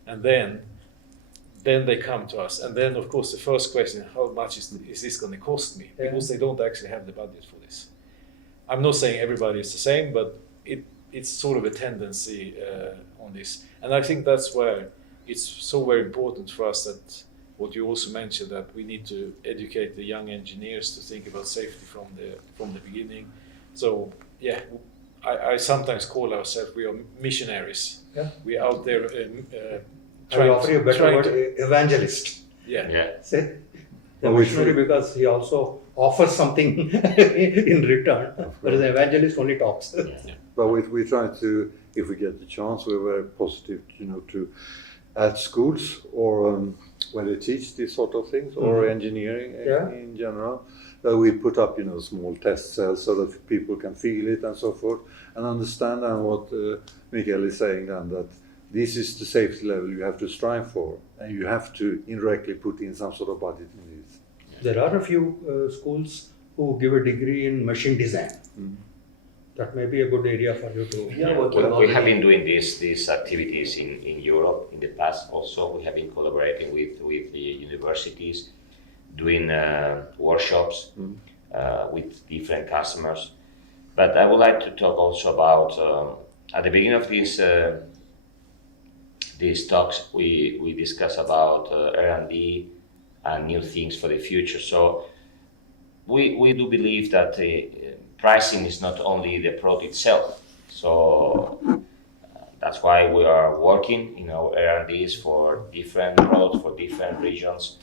And then they come to us. And then, of course, the first question, how much is this going to cost me? Yeah. Because they don't actually have the budget for this. I'm not saying everybody is the same, but it's sort of a tendency on this. And I think that's where it's so very important for us that what you also mentioned, that we need to educate the young engineers to think about safety from the beginning. So, yeah, I sometimes call ourselves, we are missionaries. Yeah. We are out there I offer you a better word, evangelist. Yeah. Say, the missionary, because he also offers something in return, whereas the evangelist only talks. But we try to, if we get the chance, we're very positive, to at schools or when they teach these sort of things, or engineering in general, that we put up, small test cells so that people can feel it and so forth, and understand and what Mikael is saying then, that this is the safety level you have to strive for, and you have to indirectly put in some sort of budget in this. There are a few schools who give a degree in machine design. That may be a good area for you to. We have been doing these activities in Europe in the past. Also, we have been collaborating with the universities, doing workshops with different customers. But I would like to talk also about at the beginning of these talks, we discuss about R&D and new things for the future. So we do believe that pricing is not only the product itself. So that's why we are working in our R&Ds for different products, for different regions.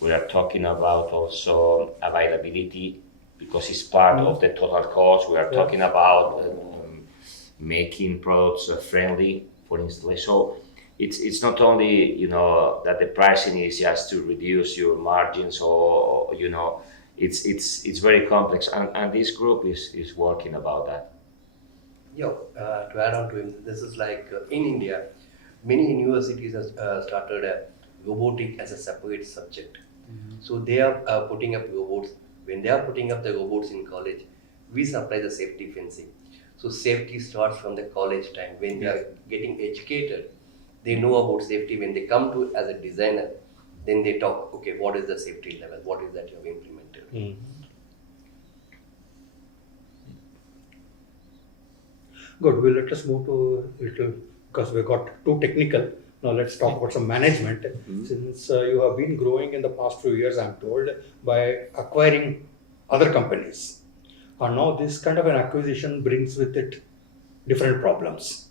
We are talking about also availability, because it's part of the total cost. We are talking about making products friendly for installation. So it's not only, you know, that the pricing is just to reduce your margins, or you know, it's very complex, and this group is working about that. Yeah, to add on to him, this is like in India, many universities have started robotic as a separate subject. So they are putting up robots. When they are putting up the robots in college, we supply the safety fencing. So safety starts from the college time. When they are getting educated, they know about safety. When they come to as a designer, then they talk, okay, what is the safety level? What is that you have implemented? Good. Well, let us move to little, because we got too technical. Now let's talk about some management. Since you have been growing in the past few years, I'm told, by acquiring other companies. And now this kind of an acquisition brings with it different problems,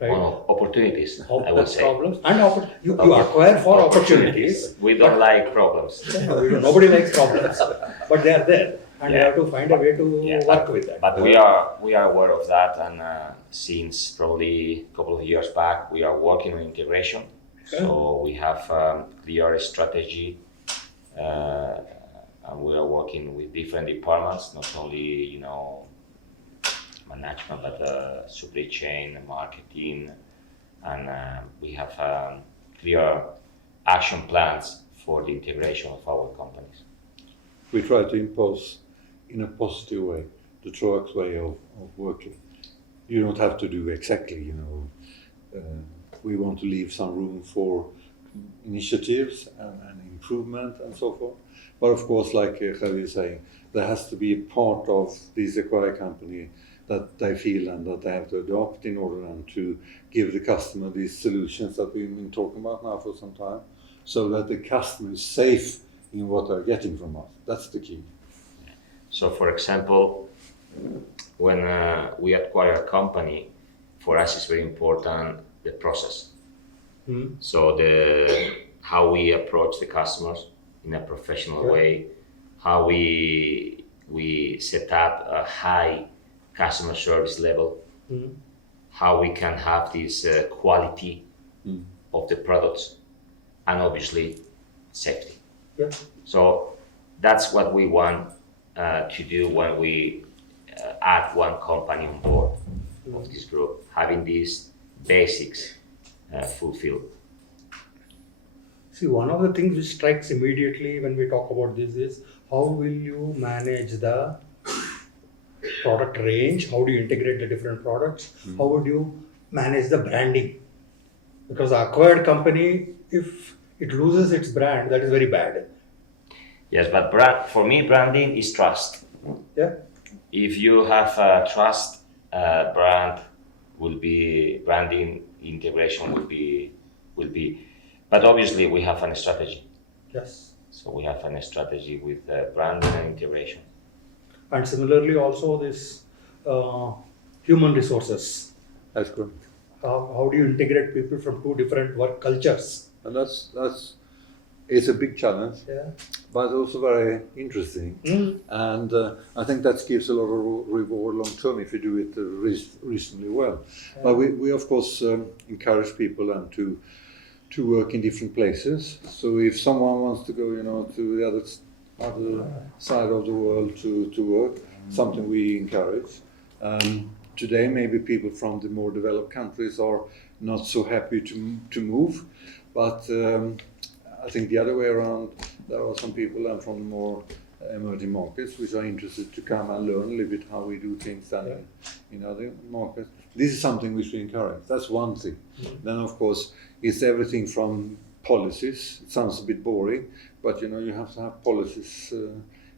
right? Opportunities, I would say. Problems and you acquire for opportunities. We don't like problems. Nobody likes problems, but they are there, and you have to find a way to work with that. But we are aware of that, and since probably a couple of years back, we are working on integration. So we have clear strategy, and we are working with different departments, not only, you know, management, but supply chain, marketing, and we have clear action plans for the integration of our companies. We try to impose in a positive way the Troax way of working. You don't have to do exactly, you know. We want to leave some room for initiatives and improvement and so forth. But of course, like Javier is saying, there has to be a part of this acquired company that they feel and that they have to adopt in order then to give the customer these solutions that we've been talking about now for some time, so that the customer is safe in what they're getting from us. That's the key. So, for example, when we acquire a company, for us it's very important the process. So how we approach the customers in a professional way, how we set up a high customer service level, how we can have this quality of the products, and obviously safety. So that's what we want to do when we add one company on board of this group, having these basics fulfilled. See, one of the things which strikes immediately when we talk about this is how will you manage the product range? How do you integrate the different products? How would you manage the branding? Because the acquired company, if it loses its brand, that is very bad. Yes, but for me, branding is trust. Yeah. If you have a trust, branding integration will be. But obviously, we have a strategy. Yes. So we have a strategy with branding and integration. And similarly, also this human resources. That's good. How do you integrate people from two different work cultures? And it's a big challenge, but also very interesting. And I think that gives a lot of reward long term if you do it reasonably well. But we of course encourage people and to work in different places. So if someone wants to go, you know, to the other side of the world to work, something we encourage. Today, maybe people from the more developed countries are not so happy to move, but I think the other way around, there are some people from the more emerging markets which are interested to come and learn a little bit how we do things than in other markets. This is something which we encourage. That's one thing. Then, of course, it's everything from policies. It sounds a bit boring, but you know, you have to have policies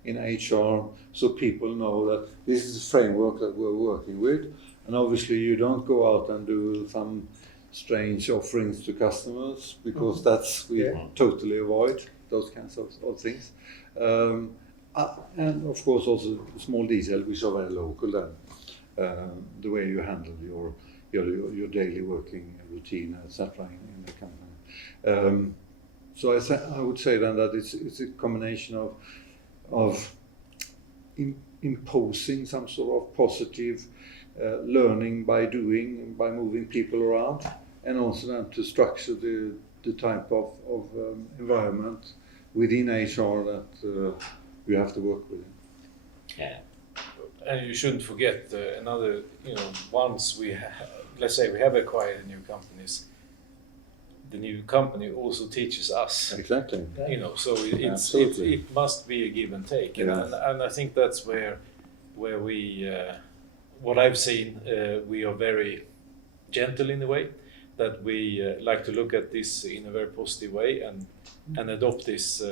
in HR so people know that this is the framework that we're working with. And obviously, you don't go out and do some strange offerings to customers, because we totally avoid those kinds of things. And of course, also small details which are very local then. The way you handle your daily working routine, etc. in the company. So I would say then that it's a combination of imposing some sort of positive learning by doing, by moving people around, and also then to structure the type of environment within HR that you have to work with. Yeah. And you shouldn't forget another, once let's say we have acquired new companies, the new company also teaches us. Exactly. So it must be a give and take, and I think that's where we, what I've seen, we are very gentle in a way, that we like to look at this in a very positive way and adopt this,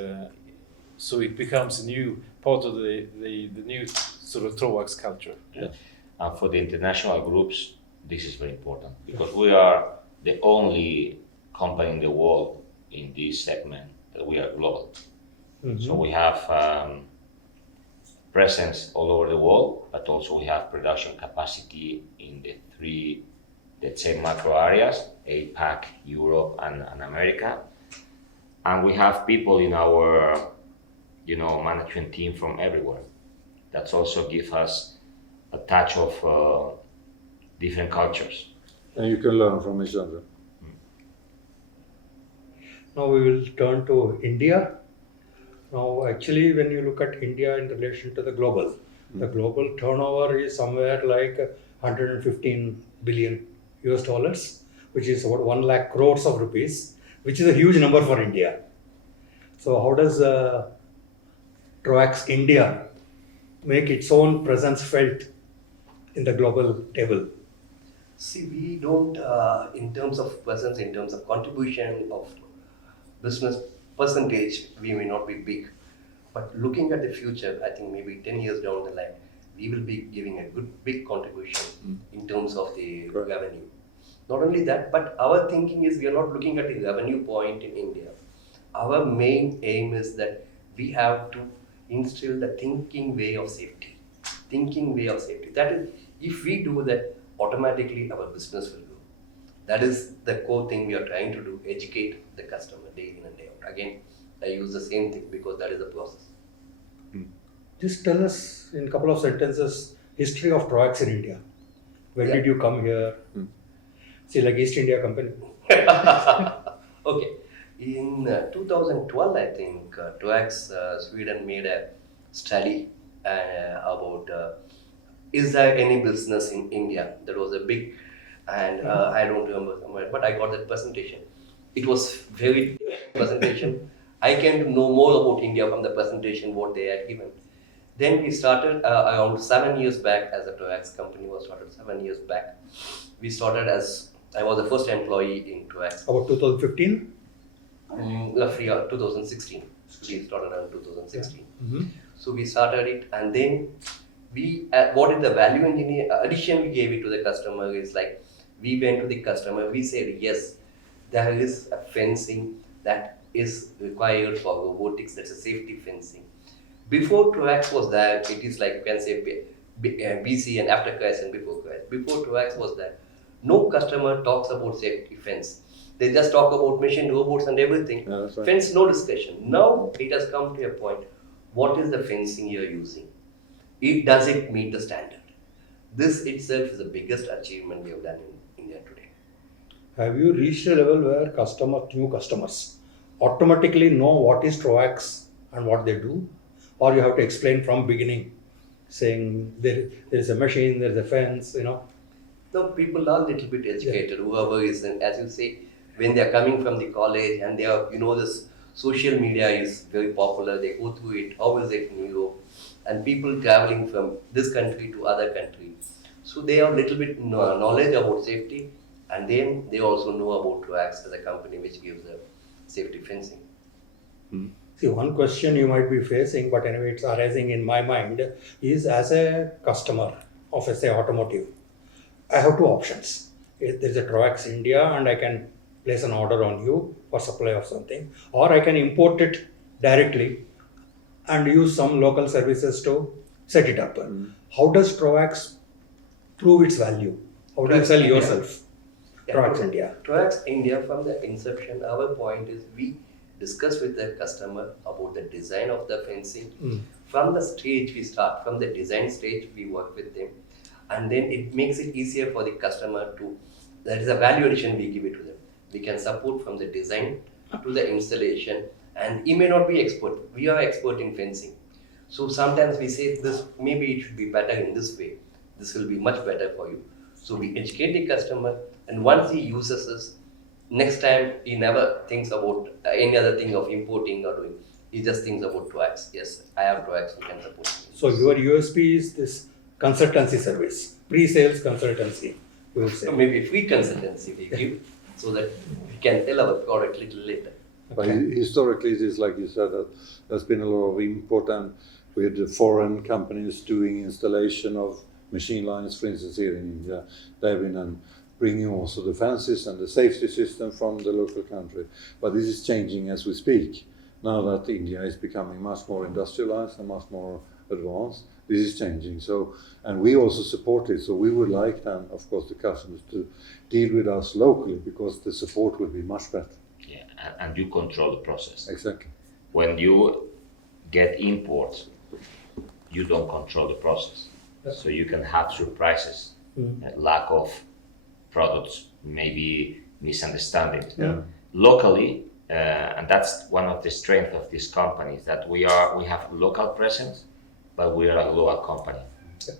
so it becomes a new part of the new sort of Troax culture. Yeah. And for the international groups, this is very important because we are the only company in the world in this segment that we are global. Mm-hmm. So we have presence all over the world, but also we have production capacity in the three, let's say, macro areas: APAC, Europe, and America. And we have people in our, management team from everywhere. That also gives us a touch of different cultures. And you can learn from each other. Now we will turn to India. Now, actually, when you look at India in relation to the global turnover is somewhere like 115 billion US dollars, which is about 1 lakh crores of rupees, which is a huge number for India. So how does Troax India make its own presence felt in the global table? See, we don't, in terms of presence, in terms of contribution of business percentage, we may not be big. But looking at the future, I think maybe 10 years down the line, we will be giving a big contribution in terms of the revenue. Not only that, but our thinking is we are not looking at the revenue point in India. Our main aim is that we have to instill the thinking way of safety. That is, if we do that, automatically our business will grow. That is the core thing we are trying to do, educate the customer day in and day out. Again, I use the same thing because that is the process. Just tell us in a couple of sentences, history of Troax in India. When did you come here? See, like East India Company. Okay. In 2012, I think, Troax Sweden made a study about is there any business in India? That was a big, and I don't remember somewhere, but I got that presentation. It was very presentation. I came to know more about India from the presentation what they had given. Then we started around 7 years back, as a Troax company was started 7 years back. We started as, I was the first employee in Troax. About 2015? Roughly 2016. We started around 2016. So we started it, and then we, what is the value engineer addition we gave it to the customer is like, we went to the customer, we said, yes, there is a fencing that is required for robotics, that's a safety fencing. Before Troax was there, it is like, you can say BC and after Christ and before Christ. Before Troax was there, no customer talks about safety fence. They just talk about machine robots and everything. Yeah, that's right. Fence, no discussion. Now it has come to a point, what is the fencing you are using? Does it meet the standard? This itself is the biggest achievement we have done in India today. Have you reached a level where new customers automatically know what is Troax and what they do? Or you have to explain from beginning, saying there is a machine, there is a fence, No, people are a little bit educated, whoever is, and as you say, when they are coming from the college and they are, this social media is very popular, they go through it, how is it in Europe? And people traveling from this country to other countries. So they have little bit knowledge about safety, and then they also know about Troax as a company which gives a safety fencing. See, one question you might be facing, but anyway it's arising in my mind, is as a customer of, say, automotive, I have two options. There is a Troax India and I can place an order on you for supply of something, or I can import it directly and use some local services to set it up. How does Troax prove its value? How do you sell yourself? Troax India. Troax India, from the inception, our point is we discuss with the customer about the design of the fencing. From the stage we start, from the design stage we work with them, and then it makes it easier for the customer to That is a value addition we give it to them. We can support from the design to the installation, and he may not be expert. We are expert in fencing. So sometimes we say this, maybe it should be better in this way. This will be much better for you. So we educate the customer, and once he uses this, next time he never thinks about any other thing of importing or doing. He just thinks about Troax. Yes, I have Troax, you can support me. So your USP is this consultancy service, pre-sales consultancy, you will say. So maybe free consultancy we give so that we can tell our product little later. But historically, it is like you said, that there's been a lot of import and with the foreign companies doing installation of machine lines, for instance, here in India. They've been bringing also the fences and the safety system from the local country. But this is changing as we speak. Now that India is becoming much more industrialized and much more advanced, this is changing. So, and we also support it. So we would like then, of course, the customers to deal with us locally because the support will be much better. Yeah, and you control the process. Exactly. When you get imports, you don't control the process. So you can have surprises, lack of products, maybe misunderstandings. Yeah. Locally, and that's one of the strengths of this company, is that we have local presence, but we are a global company. Yeah.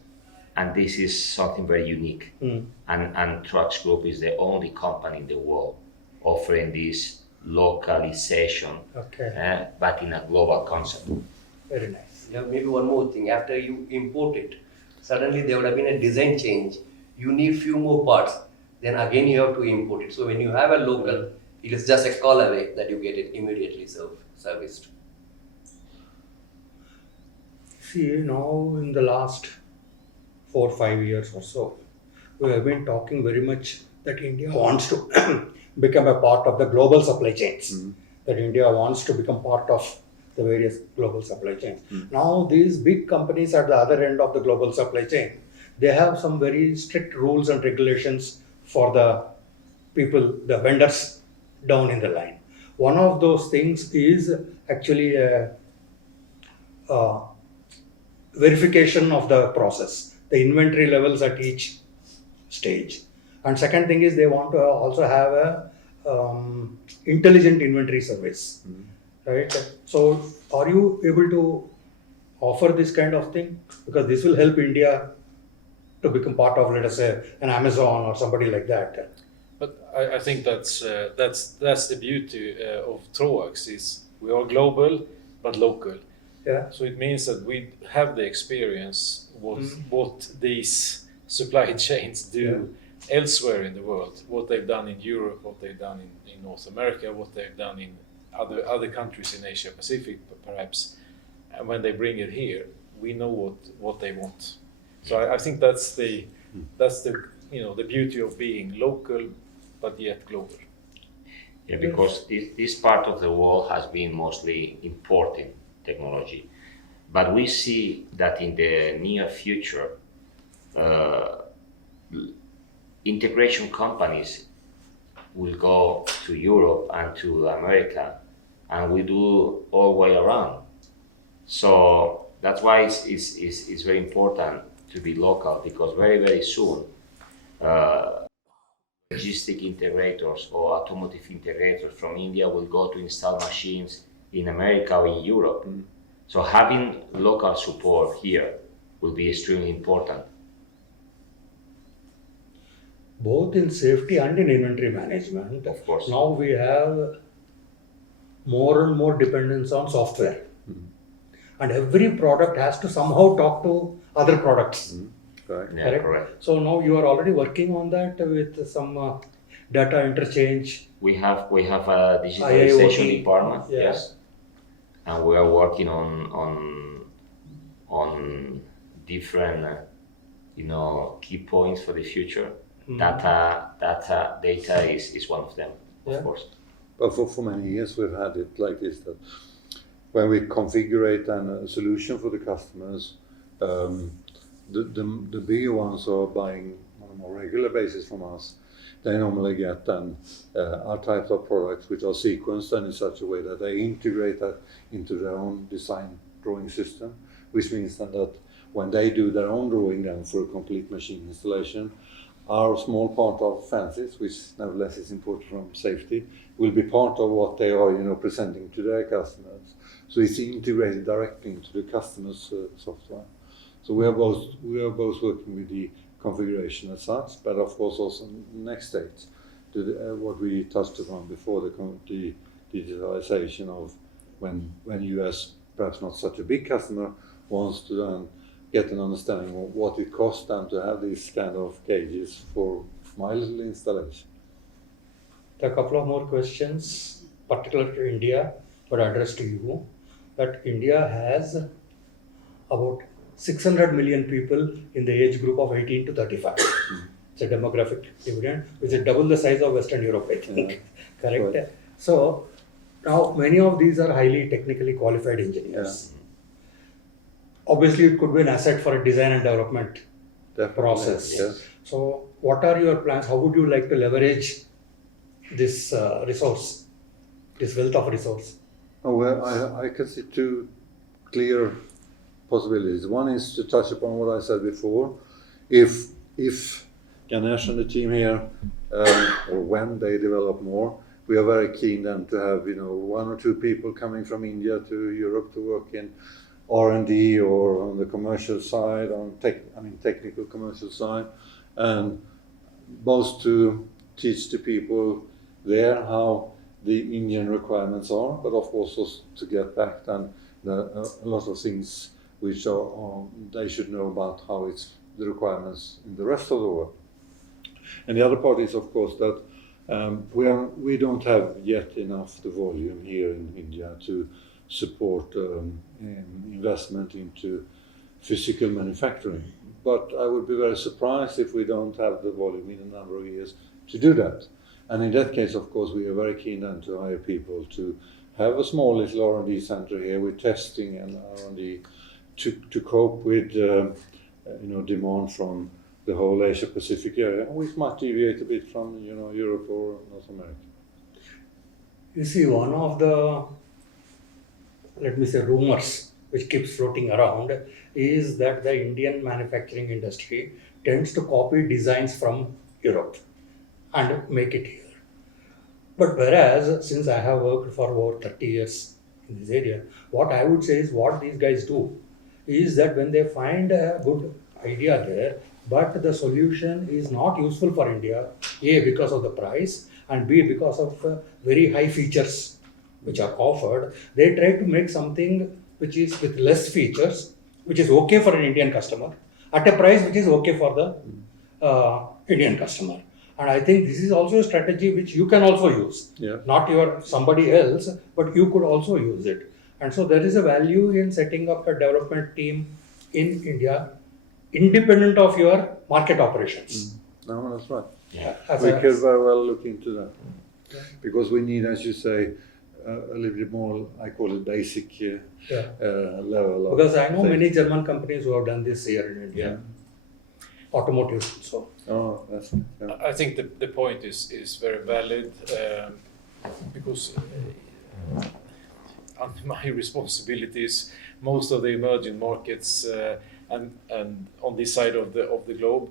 And this is something very unique. And Troax Group is the only company in the world offering this localization, but in a global concept. Very nice. Yeah, maybe one more thing. After you import it, suddenly there would have been a design change. You need few more parts. Then again you have to import it. So when you have a local, it is just a call away that you get it immediately serviced. See, now in the last 4 or 5 years or so, we have been talking very much that India wants to become a part of the global supply chains. That India wants to become part of the various global supply chains. Now these big companies at the other end of the global supply chain, they have some very strict rules and regulations for the people, the vendors down in the line. One of those things is actually a verification of the process, the inventory levels at each stage. And second thing is they want to also have a intelligent inventory service, right? So are you able to offer this kind of thing? Because this will help India to become part of, let us say, an Amazon or somebody like that. But I think that's the beauty of Troax is we are global but local. Yeah. So it means that we have the experience what these supply chains do elsewhere in the world, what they've done in Europe, what they've done in North America, what they've done in other countries in Asia Pacific perhaps. And when they bring it here, we know what they want. So I think that's the the beauty of being local but yet global. Yeah, because this part of the world has been mostly importing technology. But we see that in the near future, integration companies will go to Europe and to America, and we do all the way around. So that's why it's very important to be local, because very, very soon, logistic integrators or automotive integrators from India will go to install machines in America or in Europe. So having local support here will be extremely important. Both in safety and in inventory management. Of course. Now we have more and more dependence on software. And every product has to somehow talk to other products. Correct. Yeah, correct. So now you are already working on that with some data interchange. We have a digitalization IIoT. department, Yeah. yes, and we are working on different key points for the future. Data is one of them, Yeah. of course. But for many years we've had it like this, that when we configure a solution for the customers, the bigger ones are buying on a more regular basis from us. They normally get then our types of products which are sequenced and in such a way that they integrate that into their own design drawing system, which means then that when they do their own drawing then for a complete machine installation, our small part of fences, which nevertheless is important from safety, will be part of what they are, presenting to their customers. So it's integrated directly into the customer's software. So we are both working with the configuration as such, but of course also next stage, what we touched upon before, the digitalization of when you, as perhaps not such a big customer, wants to then get an understanding of what it costs them to have these kind of cages for my little installation. There are a couple of more questions, particular to India, but addressed to you. That India has about 600 million people in the age group of 18 to 35. It's a demographic dividend, which is double the size of Western Europe, I think. Yeah. Correct? Right. So now many of these are highly technically qualified engineers. Obviously, it could be an asset for a design and development Definitely, process. yes. So what are your plans? How would you like to leverage this resource, this wealth of resource? Oh, well, I can see two clear possibilities. One is to touch upon what I said before. If Ganesh and the team here, or when they develop more, we are very keen then to have one or two people coming from India to Europe to work in R&D or on the commercial side, technical commercial side, and both to teach the people there how the Indian requirements are, but of course also to get back then a lot of things which are they should know about how it's the requirements in the rest of the world. And the other part is of course that we don't have yet enough the volume here in India to support investment into physical manufacturing. But I would be very surprised if we don't have the volume in a number of years to do that. And in that case, of course, we are very keen then to hire people to have a small little R&D center here with testing and R&D to cope with demand from the whole Asia Pacific area, which might deviate a bit from Europe or North America. You see, one of the, let me say, rumors which keeps floating around is that the Indian manufacturing industry tends to copy designs from Europe and make it here. But whereas, since I have worked for over 30 years in this area, what I would say is what these guys do is that when they find a good idea there, but the solution is not useful for India, A, because of the price, and B, because of very high features which are offered, they try to make something which is with less features, which is okay for an Indian customer, at a price which is okay for the Indian customer. And I think this is also a strategy which you can also use. Yeah. Not somebody else, but you could also use it. And so there is a value in setting up a development team in India, independent of your market operations. No, that's right. Yeah. We could very well look into that. Because we need, as you say, a little bit more, I call it basic level of Because I know safety. many German companies who have done this here in India. Automotive. So Oh, that's I think the point is very valid because under my responsibilities, most of the emerging markets and on this side of the globe,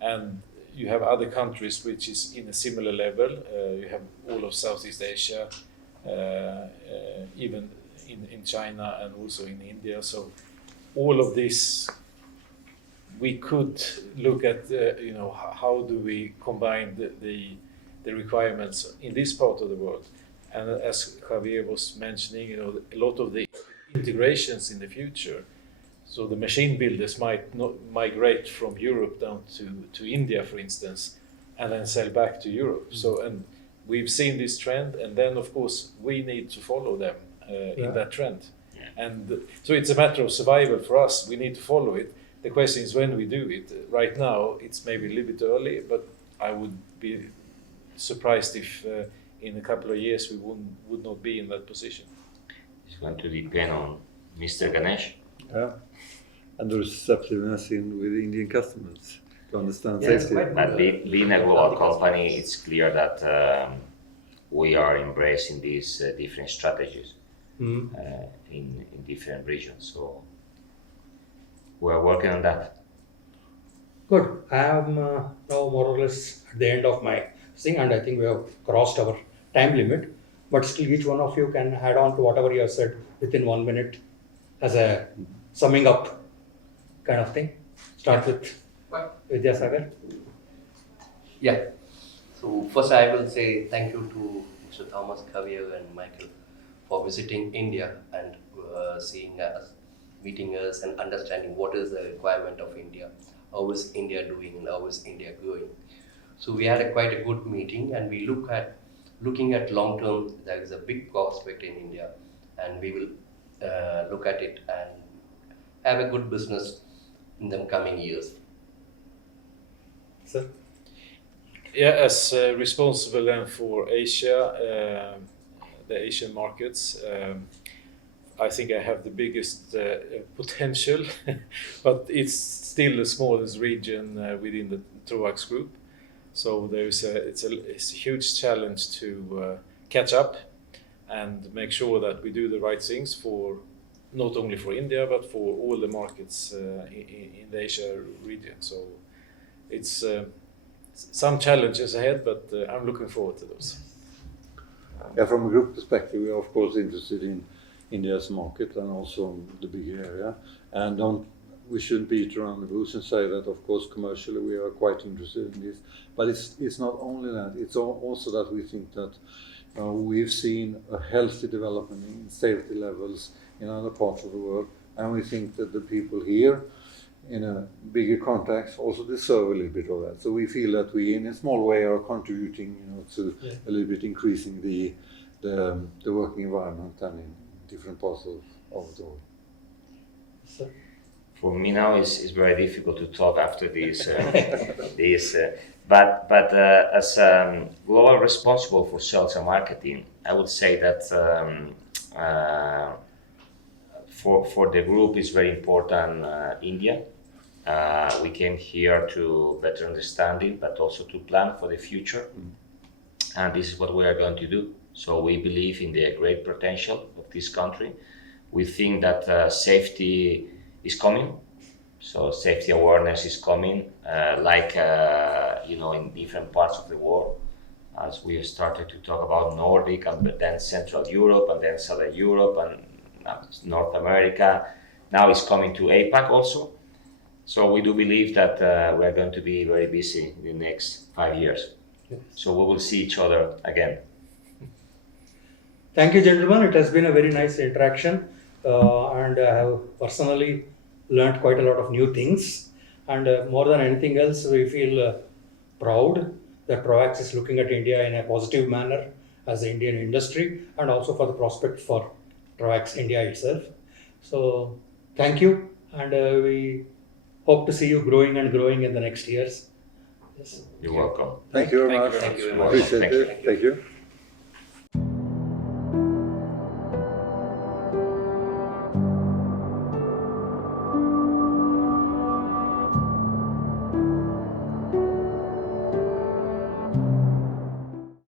and you have other countries which is in a similar level. You have all of Southeast Asia, even in China and also in India. So all of this, we could look at how do we combine the requirements in this part of the world, and as Javier was mentioning, a lot of the integrations in the future. So the machine builders might not migrate from Europe down to India, for instance, and then sell back to Europe. So, and we've seen this trend, and then of course we need to follow them in that trend. And so it's a matter of survival for us. We need to follow it. The question is when we do it. Right now, it's maybe a little bit early, but I would be surprised if in a couple of years we would not be in that position. It's going to depend on Mr. Ganesh. Yeah. And the receptiveness with Indian customers to understand Yeah, it's safety. quite But being a global company, it's clear that we are embracing these different strategies in different regions. So we are working on that. Good. I am now more or less at the end of my thing, and I think we have crossed our time limit. But still, each one of you can add on to whatever you have said within 1 minute as a summing up kind of thing. Start with Vidyasagar. Yeah. So first I will say thank you to Mr. Thomas, Javier and Michael for visiting India and seeing us, meeting us and understanding what is the requirement of India, how is India doing and how is India growing. So we had quite a good meeting and we looking at long term, there is a big prospect in India and we will look at it and have a good business in the coming years. Sir. Yeah, as responsible then for Asia, the Asian markets, I think I have the biggest potential, but it's still the smallest region within the Troax group. So it's a huge challenge to catch up and make sure that we do the right things for not only for India but for all the markets in the Asia region. So it's some challenges ahead, but I'm looking forward to those. Yeah, from a group perspective, we are of course interested in India's market and also the big area. And we shouldn't beat around the bush and say that of course commercially we are quite interested in this. But it's not only that, it's also that we think that we've seen a healthy development in safety levels in other parts of the world, and we think that the people here in a bigger context also deserve a little bit of that. So we feel that we, in a small way, are contributing, to a little bit increasing the working environment and in different parts of the world. Sir. For me now it's very difficult to talk after this. But as global responsible for sales and marketing, I would say that for the group it's very important India. We came here to better understanding, but also to plan for the future. And this is what we are going to do. So we believe in the great potential of this country. We think that safety is coming. So safety awareness is coming, in different parts of the world. As we have started to talk about Nordic and then Central Europe and then Southern Europe and North America. Now it's coming to APAC also. So we do believe that we're going to be very busy in the next 5 years. Yes. So we will see each other again. Thank you, gentlemen. It has been a very nice interaction, and I have personally learned quite a lot of new things. And more than anything else, we feel proud that Troax is looking at India in a positive manner as the Indian industry, and also for the prospect for Troax India itself. So thank you, and we hope to see you growing and growing in the next years. Yes. You're welcome. Thank you very much. Thank you very much. Appreciate Thank it. Thank you.